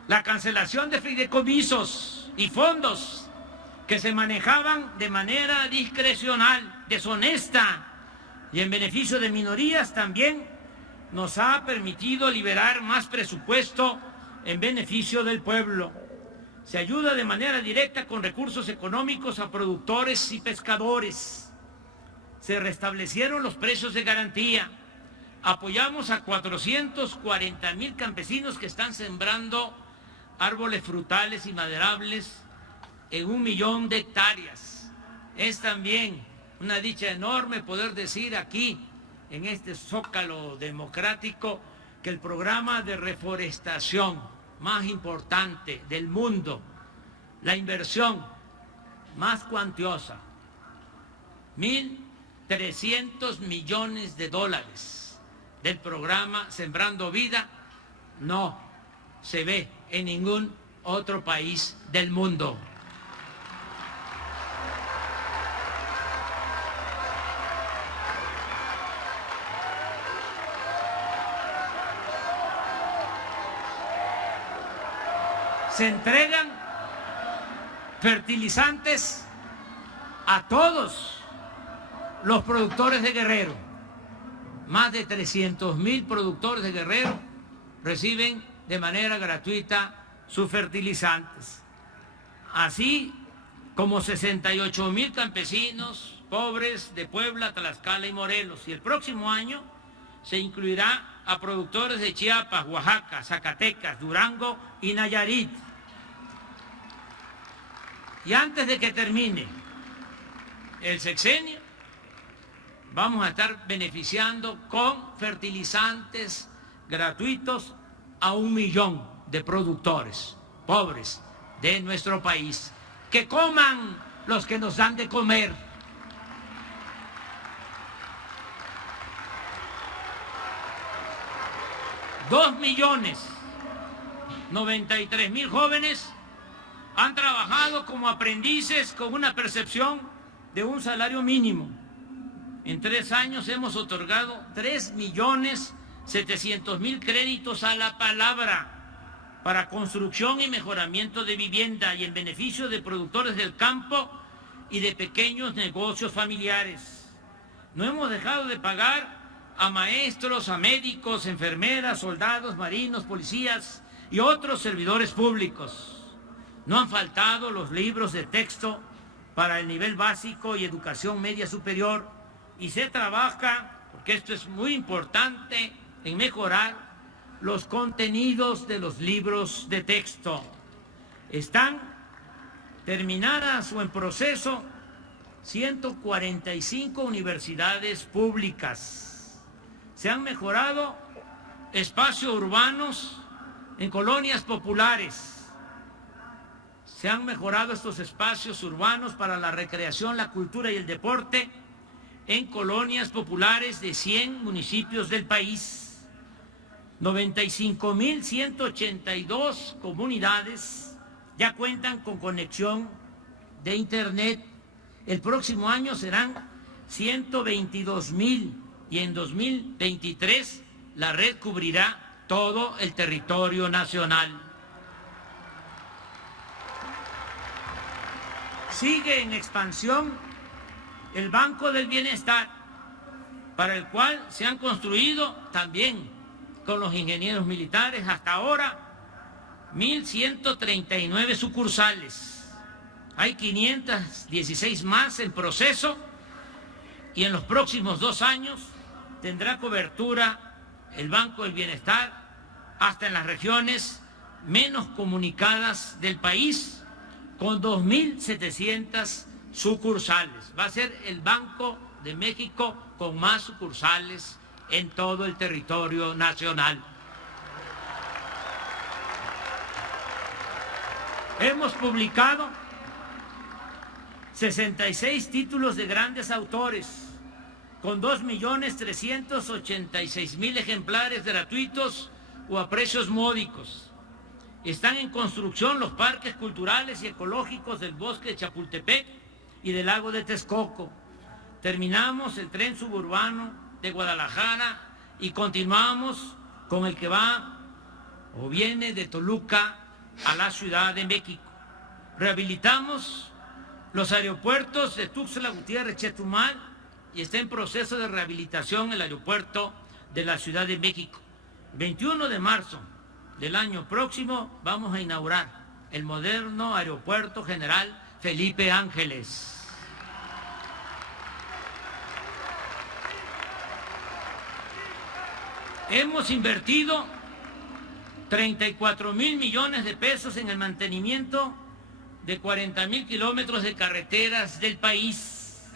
La cancelación de fideicomisos y fondos que se manejaban de manera discrecional, deshonesta y en beneficio de minorías también nos ha permitido liberar más presupuesto en beneficio del pueblo. Se ayuda de manera directa con recursos económicos a productores y pescadores. Se restablecieron los precios de garantía. Apoyamos a 440,000 campesinos que están sembrando árboles frutales y maderables en 1 millón de hectáreas. Es también una dicha enorme poder decir aquí, en este zócalo democrático, que el programa de reforestación más importante del mundo, la inversión más cuantiosa, 1.300 millones de dólares del programa Sembrando Vida, no se ve en ningún otro país del mundo. Se entregan fertilizantes a todos los productores de Guerrero, más de 300,000 productores de Guerrero reciben de manera gratuita sus fertilizantes. Así como 68,000 campesinos pobres de Puebla, Tlaxcala y Morelos. Y el próximo año se incluirá a productores de Chiapas, Oaxaca, Zacatecas, Durango y Nayarit. Y antes de que termine el sexenio, vamos a estar beneficiando con fertilizantes gratuitos a 1 millón de productores pobres de nuestro país. Que coman los que nos dan de comer. $2,093,000 jóvenes han trabajado como aprendices con una percepción de un salario mínimo. En 3 años hemos otorgado 3,700,000 créditos a la palabra para construcción y mejoramiento de vivienda y en beneficio de productores del campo y de pequeños negocios familiares. No hemos dejado de pagar a maestros, a médicos, enfermeras, soldados, marinos, policías y otros servidores públicos. No han faltado los libros de texto para el nivel básico y educación media superior y se trabaja, porque esto es muy importante, en mejorar los contenidos de los libros de texto. Están terminadas o en proceso 145 universidades públicas. Se han mejorado espacios urbanos en colonias populares. Se han mejorado estos espacios urbanos para la recreación, la cultura y el deporte en colonias populares de 100 municipios del país. 95,182 comunidades ya cuentan con conexión de internet. El próximo año serán 122,000 y en 2023 la red cubrirá todo el territorio nacional. Sigue en expansión el Banco del Bienestar, para el cual se han construido también con los ingenieros militares hasta ahora 1,139 sucursales. Hay 516 más en proceso y en los próximos 2 años tendrá cobertura el Banco del Bienestar hasta en las regiones menos comunicadas del país, con 2,700 sucursales. Va a ser el Banco de México con más sucursales en todo el territorio nacional. Hemos publicado 66 títulos de grandes autores, con 2,386,000 ejemplares gratuitos o a precios módicos. Están en construcción los parques culturales y ecológicos del Bosque de Chapultepec y del Lago de Texcoco. Terminamos el tren suburbano de Guadalajara y continuamos con el que va o viene de Toluca a la Ciudad de México. Rehabilitamos los aeropuertos de Tuxtla Gutiérrez, Chetumal y está en proceso de rehabilitación el aeropuerto de la Ciudad de México. 21 de marzo del año próximo vamos a inaugurar el moderno Aeropuerto General Felipe Ángeles. Hemos invertido 34,000 millones de pesos en el mantenimiento de 40,000 kilómetros de carreteras del país.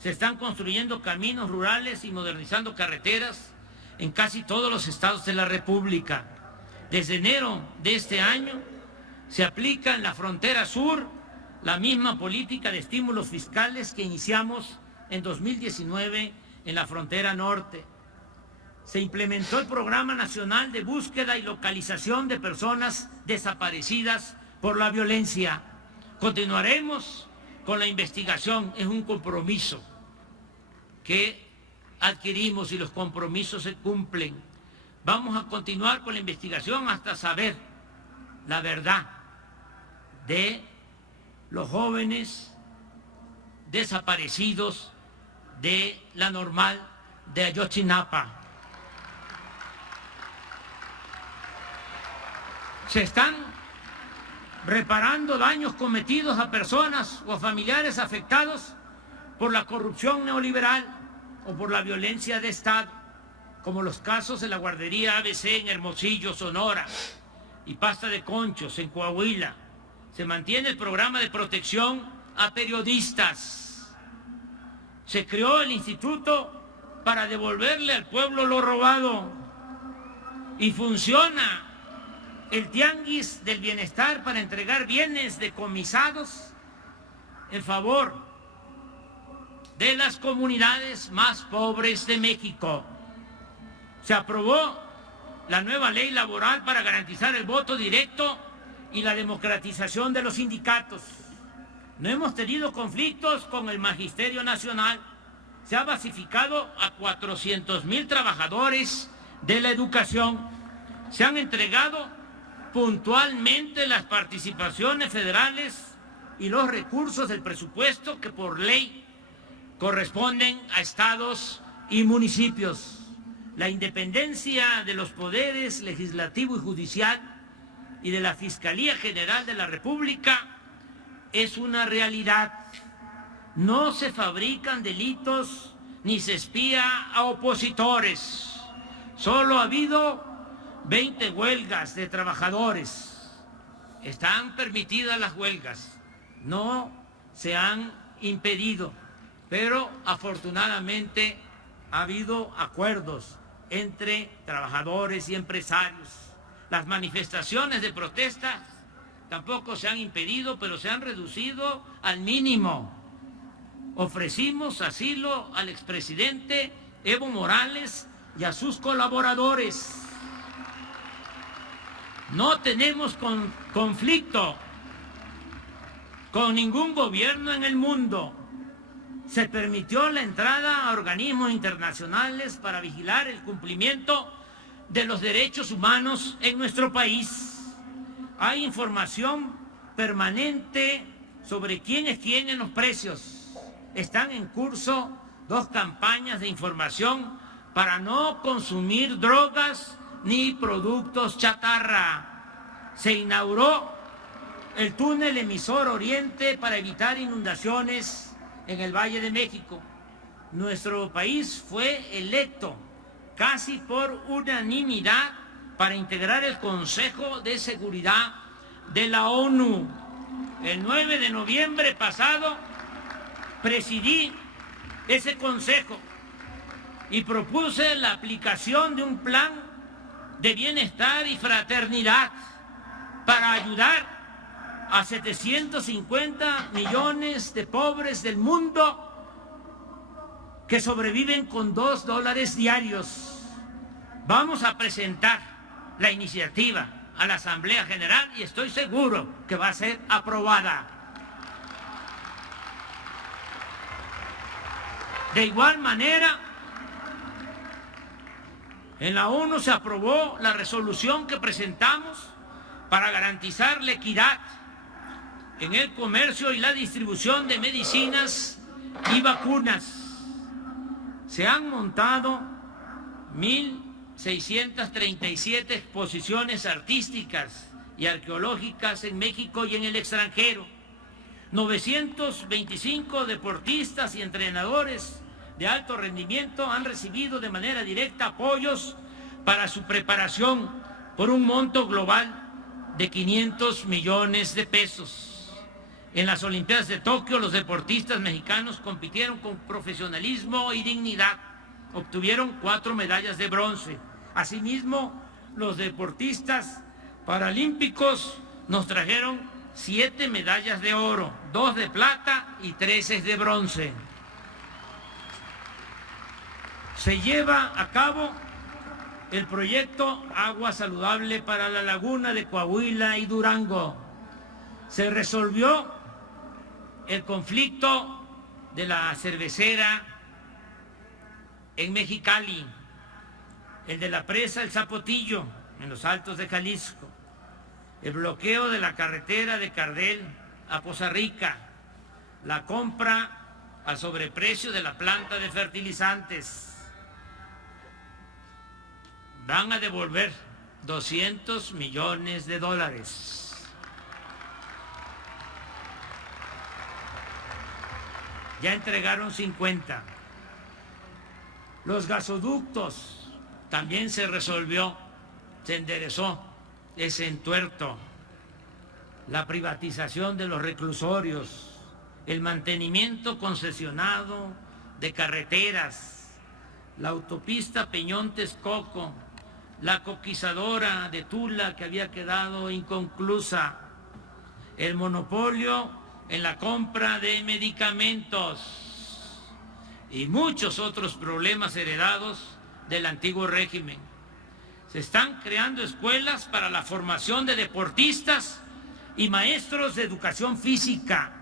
Se están construyendo caminos rurales y modernizando carreteras en casi todos los estados de la República. Desde enero de este año se aplica en la frontera sur la misma política de estímulos fiscales que iniciamos en 2019 en la frontera norte. Se implementó el Programa Nacional de Búsqueda y Localización de Personas Desaparecidas por la Violencia. Continuaremos con la investigación, es un compromiso que adquirimos y los compromisos se cumplen. Vamos a continuar con la investigación hasta saber la verdad de los jóvenes desaparecidos de la Normal de Ayotzinapa. Se están reparando daños cometidos a personas o a familiares afectados por la corrupción neoliberal o por la violencia de Estado, como los casos de la guardería ABC en Hermosillo, Sonora, y Pasta de Conchos en Coahuila. Se mantiene el programa de protección a periodistas. Se creó el instituto para devolverle al pueblo lo robado. Y funciona el tianguis del bienestar para entregar bienes decomisados en favor de las comunidades más pobres de México. Se aprobó la nueva ley laboral para garantizar el voto directo y la democratización de los sindicatos. No hemos tenido conflictos con el Magisterio Nacional. Se ha basificado a 400,000 trabajadores de la educación. Se han entregado puntualmente las participaciones federales y los recursos del presupuesto que por ley corresponden a estados y municipios. La independencia de los poderes legislativo y judicial y de la Fiscalía General de la República es una realidad. No se fabrican delitos ni se espía a opositores. Solo ha habido 20 huelgas de trabajadores. Están permitidas las huelgas, no se han impedido, pero afortunadamente ha habido acuerdos entre trabajadores y empresarios. Las manifestaciones de protesta tampoco se han impedido, pero se han reducido al mínimo. Ofrecimos asilo al expresidente Evo Morales y a sus colaboradores. No tenemos conflicto con ningún gobierno en el mundo. Se permitió la entrada a organismos internacionales para vigilar el cumplimiento de los derechos humanos en nuestro país. Hay información permanente sobre quién es quién en los precios. Están en curso 2 campañas de información para no consumir drogas ni productos chatarra. Se inauguró el túnel emisor Oriente para evitar inundaciones en el Valle de México. Nuestro país fue electo casi por unanimidad para integrar el Consejo de Seguridad de la ONU. El 9 de noviembre pasado presidí ese consejo y propuse la aplicación de un plan de bienestar y fraternidad para ayudar a 750 millones de pobres del mundo que sobreviven con $2 diarios. Vamos a presentar la iniciativa a la Asamblea General y estoy seguro que va a ser aprobada. De igual manera, en la ONU se aprobó la resolución que presentamos para garantizar la equidad en el comercio y la distribución de medicinas y vacunas. Se han montado 1.637 exposiciones artísticas y arqueológicas en México y en el extranjero. 925 deportistas y entrenadores de alto rendimiento han recibido de manera directa apoyos para su preparación por un monto global de 500 millones de pesos. En las Olimpiadas de Tokio, los deportistas mexicanos compitieron con profesionalismo y dignidad. Obtuvieron 4 medallas de bronce. Asimismo, los deportistas paralímpicos nos trajeron 7 medallas de oro, 2 de plata y 13 de bronce. Se lleva a cabo el proyecto Agua Saludable para la Laguna de Coahuila y Durango. Se resolvió el conflicto de la cervecera en Mexicali, el de la presa El Zapotillo en los Altos de Jalisco, el bloqueo de la carretera de Cardel a Poza Rica, la compra a sobreprecio de la planta de fertilizantes, van a devolver 200 millones de dólares. Ya entregaron 50. Los gasoductos también se resolvió, se enderezó ese entuerto. La privatización de los reclusorios, el mantenimiento concesionado de carreteras, la autopista Peñón-Texcoco, la coquizadora de Tula que había quedado inconclusa, el monopolio en la compra de medicamentos y muchos otros problemas heredados del antiguo régimen. Se están creando escuelas para la formación de deportistas y maestros de educación física.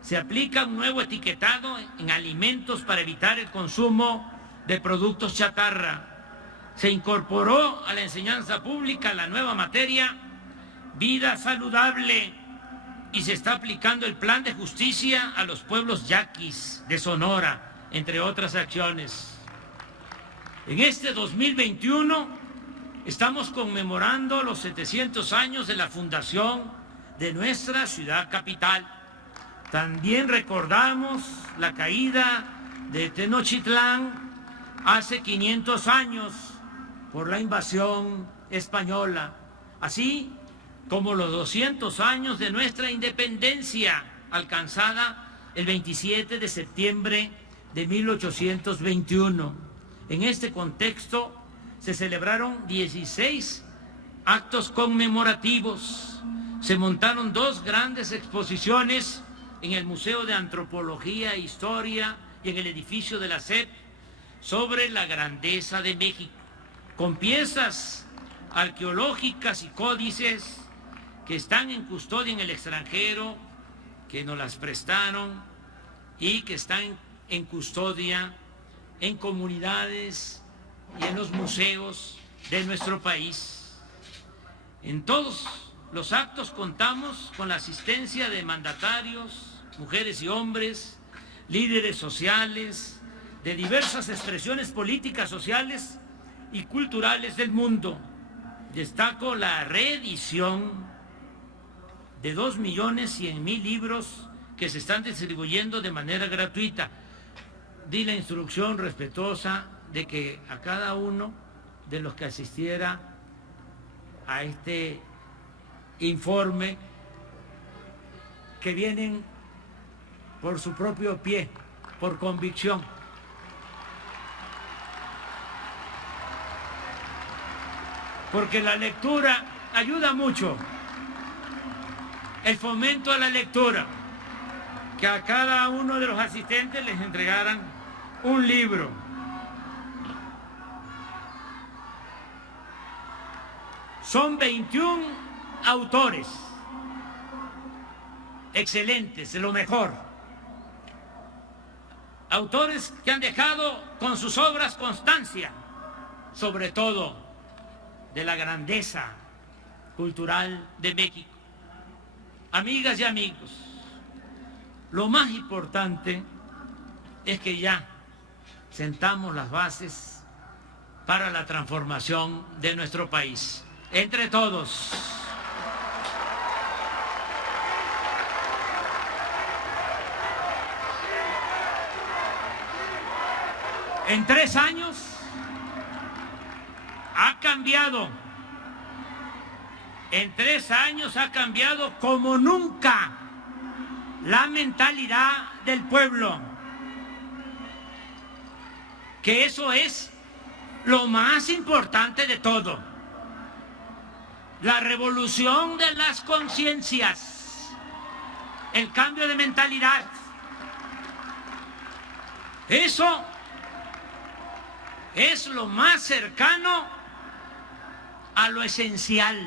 Se aplica un nuevo etiquetado en alimentos para evitar el consumo de productos chatarra. Se incorporó a la enseñanza pública la nueva materia vida saludable y se está aplicando el plan de justicia a los pueblos yaquis de Sonora, entre otras acciones. En este 2021 estamos conmemorando los 700 años de la fundación de nuestra ciudad capital. También recordamos la caída de Tenochtitlán hace 500 años por la invasión española, así como los 200 años de nuestra independencia, alcanzada el 27 de septiembre de 1821. En este contexto se celebraron 16 actos conmemorativos. Se montaron 2 grandes exposiciones en el Museo de Antropología e Historia y en el edificio de la SEP sobre la grandeza de México, con piezas arqueológicas y códices que están en custodia en el extranjero, que nos las prestaron y que están en custodia en comunidades y en los museos de nuestro país. En todos los actos contamos con la asistencia de mandatarios, mujeres y hombres, líderes sociales, de diversas expresiones políticas, sociales y culturales del mundo. Destaco la reedición de 2.100.000 libros que se están distribuyendo de manera gratuita. Di la instrucción respetuosa de que a cada uno de los que asistiera a este informe, que vienen por su propio pie, por convicción, porque la lectura ayuda mucho, el fomento a la lectura, que a cada uno de los asistentes les entregaran un libro. Son 21 autores, excelentes, de lo mejor. Autores que han dejado con sus obras constancia, sobre todo de la grandeza cultural de México. Amigas y amigos, lo más importante es que ya sentamos las bases para la transformación de nuestro país. Entre todos. En 3 años ha cambiado. En 3 años ha cambiado como nunca la mentalidad del pueblo. Que eso es lo más importante de todo. La revolución de las conciencias, el cambio de mentalidad. Eso es lo más cercano a lo esencial,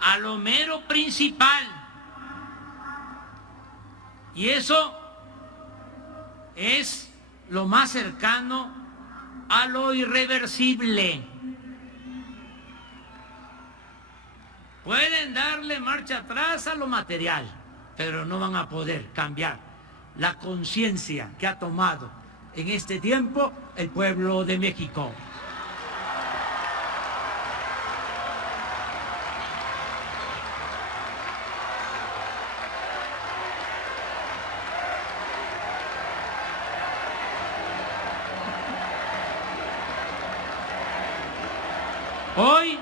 a lo mero principal. Y eso es lo más cercano a lo irreversible. Pueden darle marcha atrás a lo material, pero no van a poder cambiar la conciencia que ha tomado en este tiempo el pueblo de México. Hoy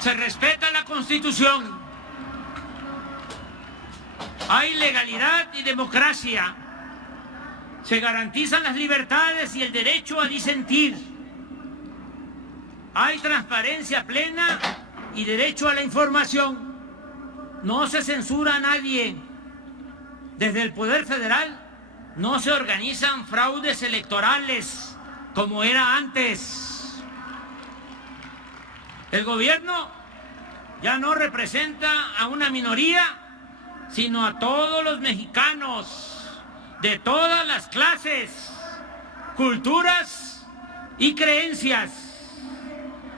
se respeta la Constitución, hay legalidad y democracia, se garantizan las libertades y el derecho a disentir, hay transparencia plena y derecho a la información, no se censura a nadie. Desde el Poder Federal no se organizan fraudes electorales como era antes. El gobierno ya no representa a una minoría, sino a todos los mexicanos, de todas las clases, culturas y creencias.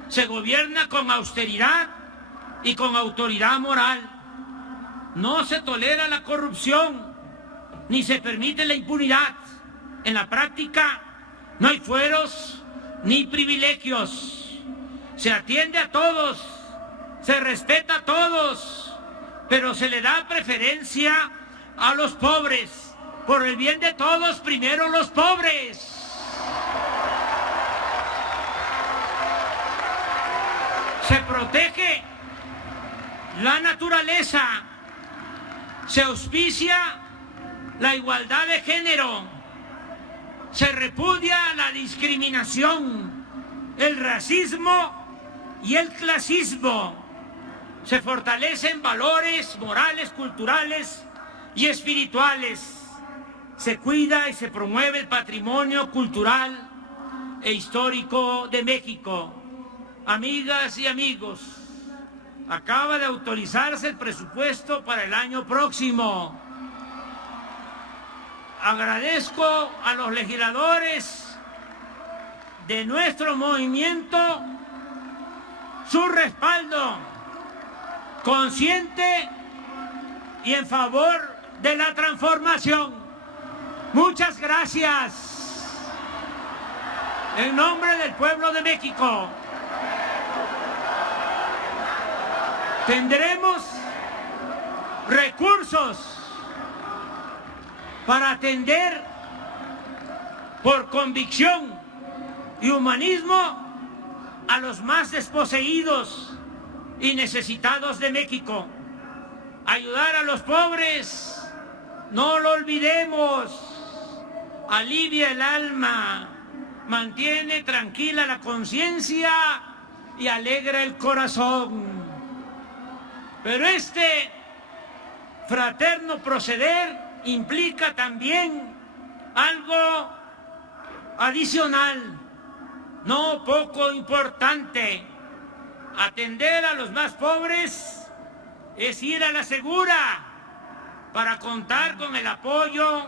Se gobierna con austeridad y con autoridad moral. No se tolera la corrupción, ni se permite la impunidad. En la práctica no hay fueros ni privilegios. Se atiende a todos, se respeta a todos, pero se le da preferencia a los pobres. Por el bien de todos, primero los pobres. Se protege la naturaleza, se auspicia la igualdad de género, se repudia la discriminación, el racismo y el clasismo, se fortalecen valores morales, culturales y espirituales, se cuida y se promueve el patrimonio cultural e histórico de México. Amigas y amigos, acaba de autorizarse el presupuesto para el año próximo. Agradezco a los legisladores de nuestro movimiento su respaldo consciente y en favor de la transformación. Muchas gracias. En nombre del pueblo de México, tendremos recursos para atender por convicción y humanismo a los más desposeídos y necesitados de México. Ayudar a los pobres, no lo olvidemos, alivia el alma, mantiene tranquila la conciencia y alegra el corazón. Pero este fraterno proceder implica también algo adicional, no poco importante. Atender a los más pobres es ir a la segura para contar con el apoyo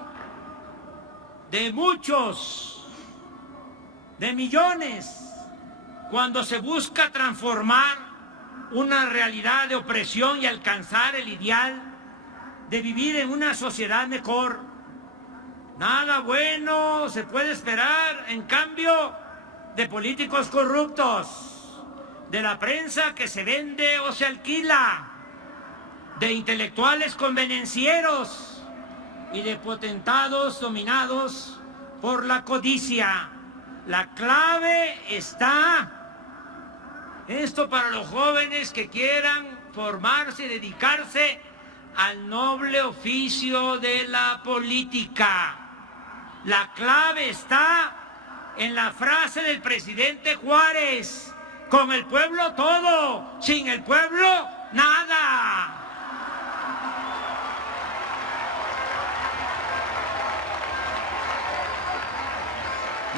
de muchos, de millones, cuando se busca transformar una realidad de opresión y alcanzar el ideal de vivir en una sociedad mejor. Nada bueno se puede esperar, en cambio, de políticos corruptos, de la prensa que se vende o se alquila, de intelectuales convenencieros y de potentados dominados por la codicia. La clave está, esto para los jóvenes que quieran formarse y dedicarse al noble oficio de la política. La clave está en la frase del presidente Juárez: con el pueblo todo, sin el pueblo nada.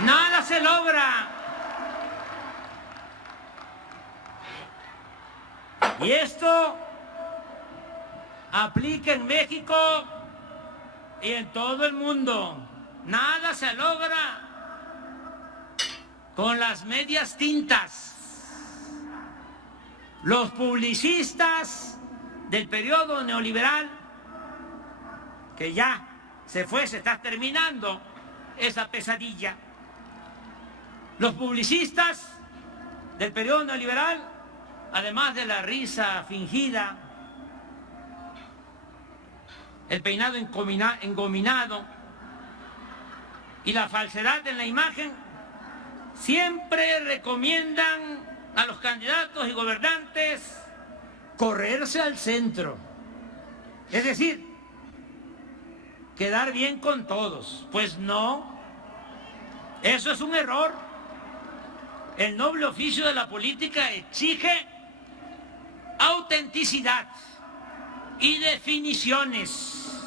Nada se logra. Y esto aplica en México y en todo el mundo. Nada se logra con las medias tintas. Los publicistas del periodo neoliberal, que ya se fue, se está terminando esa pesadilla. Los publicistas del periodo neoliberal, además de la risa fingida, el peinado engominado y la falsedad en la imagen, siempre recomiendan a los candidatos y gobernantes correrse al centro. Es decir, quedar bien con todos. Pues no, eso es un error. El noble oficio de la política exige autenticidad y definiciones.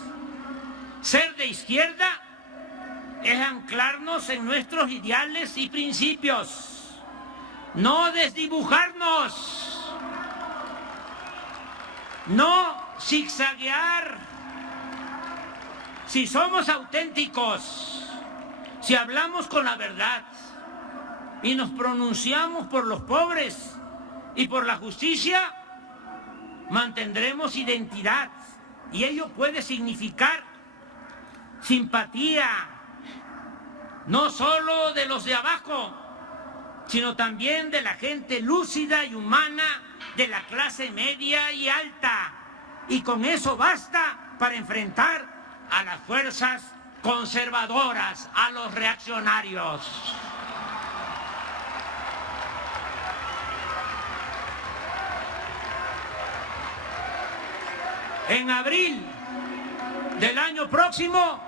Ser de izquierda es anclarnos en nuestros ideales y principios, no desdibujarnos, no zigzaguear. Si somos auténticos, si hablamos con la verdad y nos pronunciamos por los pobres y por la justicia, mantendremos identidad, y ello puede significar simpatía, no solo de los de abajo, sino también de la gente lúcida y humana de la clase media y alta. Y con eso basta para enfrentar a las fuerzas conservadoras, a los reaccionarios. En abril del año próximo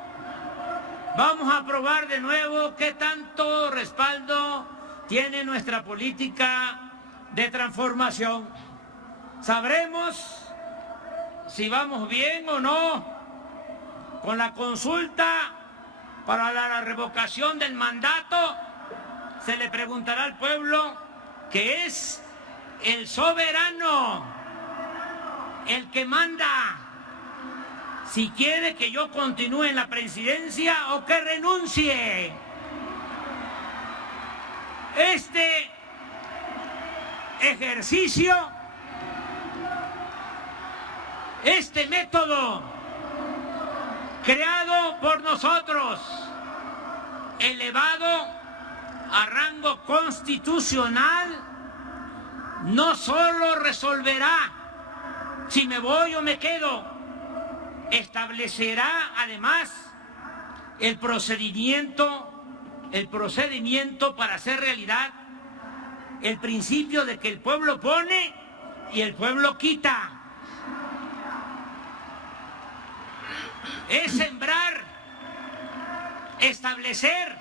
vamos a probar de nuevo qué tanto respaldo tiene nuestra política de transformación. Sabremos si vamos bien o no con la consulta para la revocación del mandato. Se le preguntará al pueblo, que es el soberano, el que manda, si quiere que yo continúe en la presidencia o que renuncie. Este ejercicio, este método creado por nosotros, elevado a rango constitucional, no solo resolverá si me voy o me quedo, establecerá además el procedimiento para hacer realidad el principio de que el pueblo pone y el pueblo quita. Es sembrar, establecer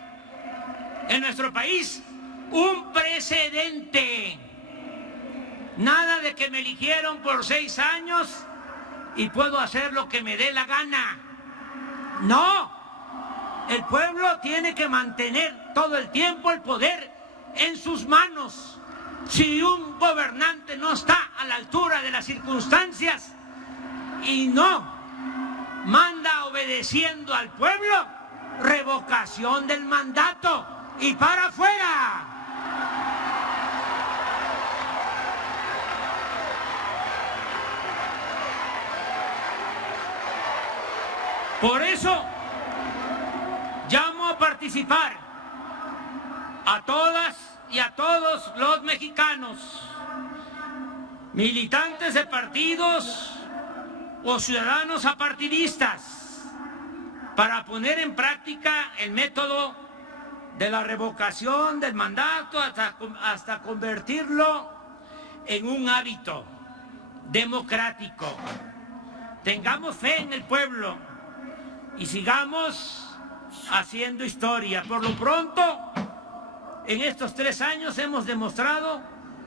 en nuestro país un precedente. Nada de que me eligieron por 6 años y puedo hacer lo que me dé la gana. No, el pueblo tiene que mantener todo el tiempo el poder en sus manos. Si un gobernante no está a la altura de las circunstancias y no manda obedeciendo al pueblo, revocación del mandato y para afuera. Por eso llamo a participar a todas y a todos los mexicanos, militantes de partidos o ciudadanos apartidistas, para poner en práctica el método de la revocación del mandato hasta convertirlo en un hábito democrático. Tengamos fe en el pueblo y sigamos haciendo historia. Por lo pronto, en estos 3 años hemos demostrado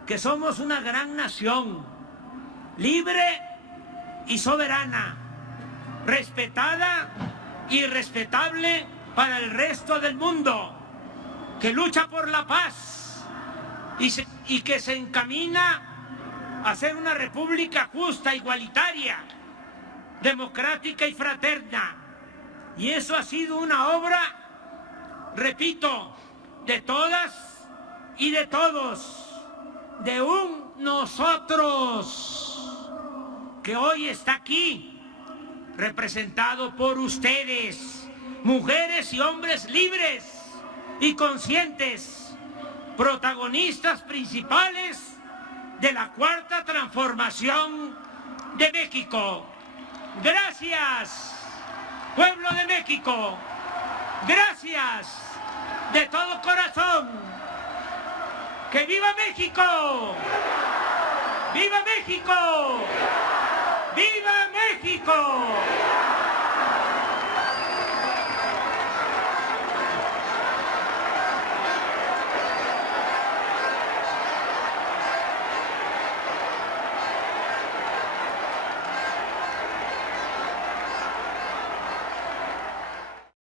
que somos una gran nación, libre y soberana, respetada y respetable para el resto del mundo, que lucha por la paz y que se encamina a ser una república justa, igualitaria, democrática y fraterna. Y eso ha sido una obra, repito, de todas y de todos, de un nosotros que hoy está aquí, representado por ustedes, mujeres y hombres libres y conscientes, protagonistas principales de la Cuarta Transformación de México. Gracias, pueblo de México. Gracias de todo corazón. ¡Que viva México! ¡Viva México! ¡Viva México!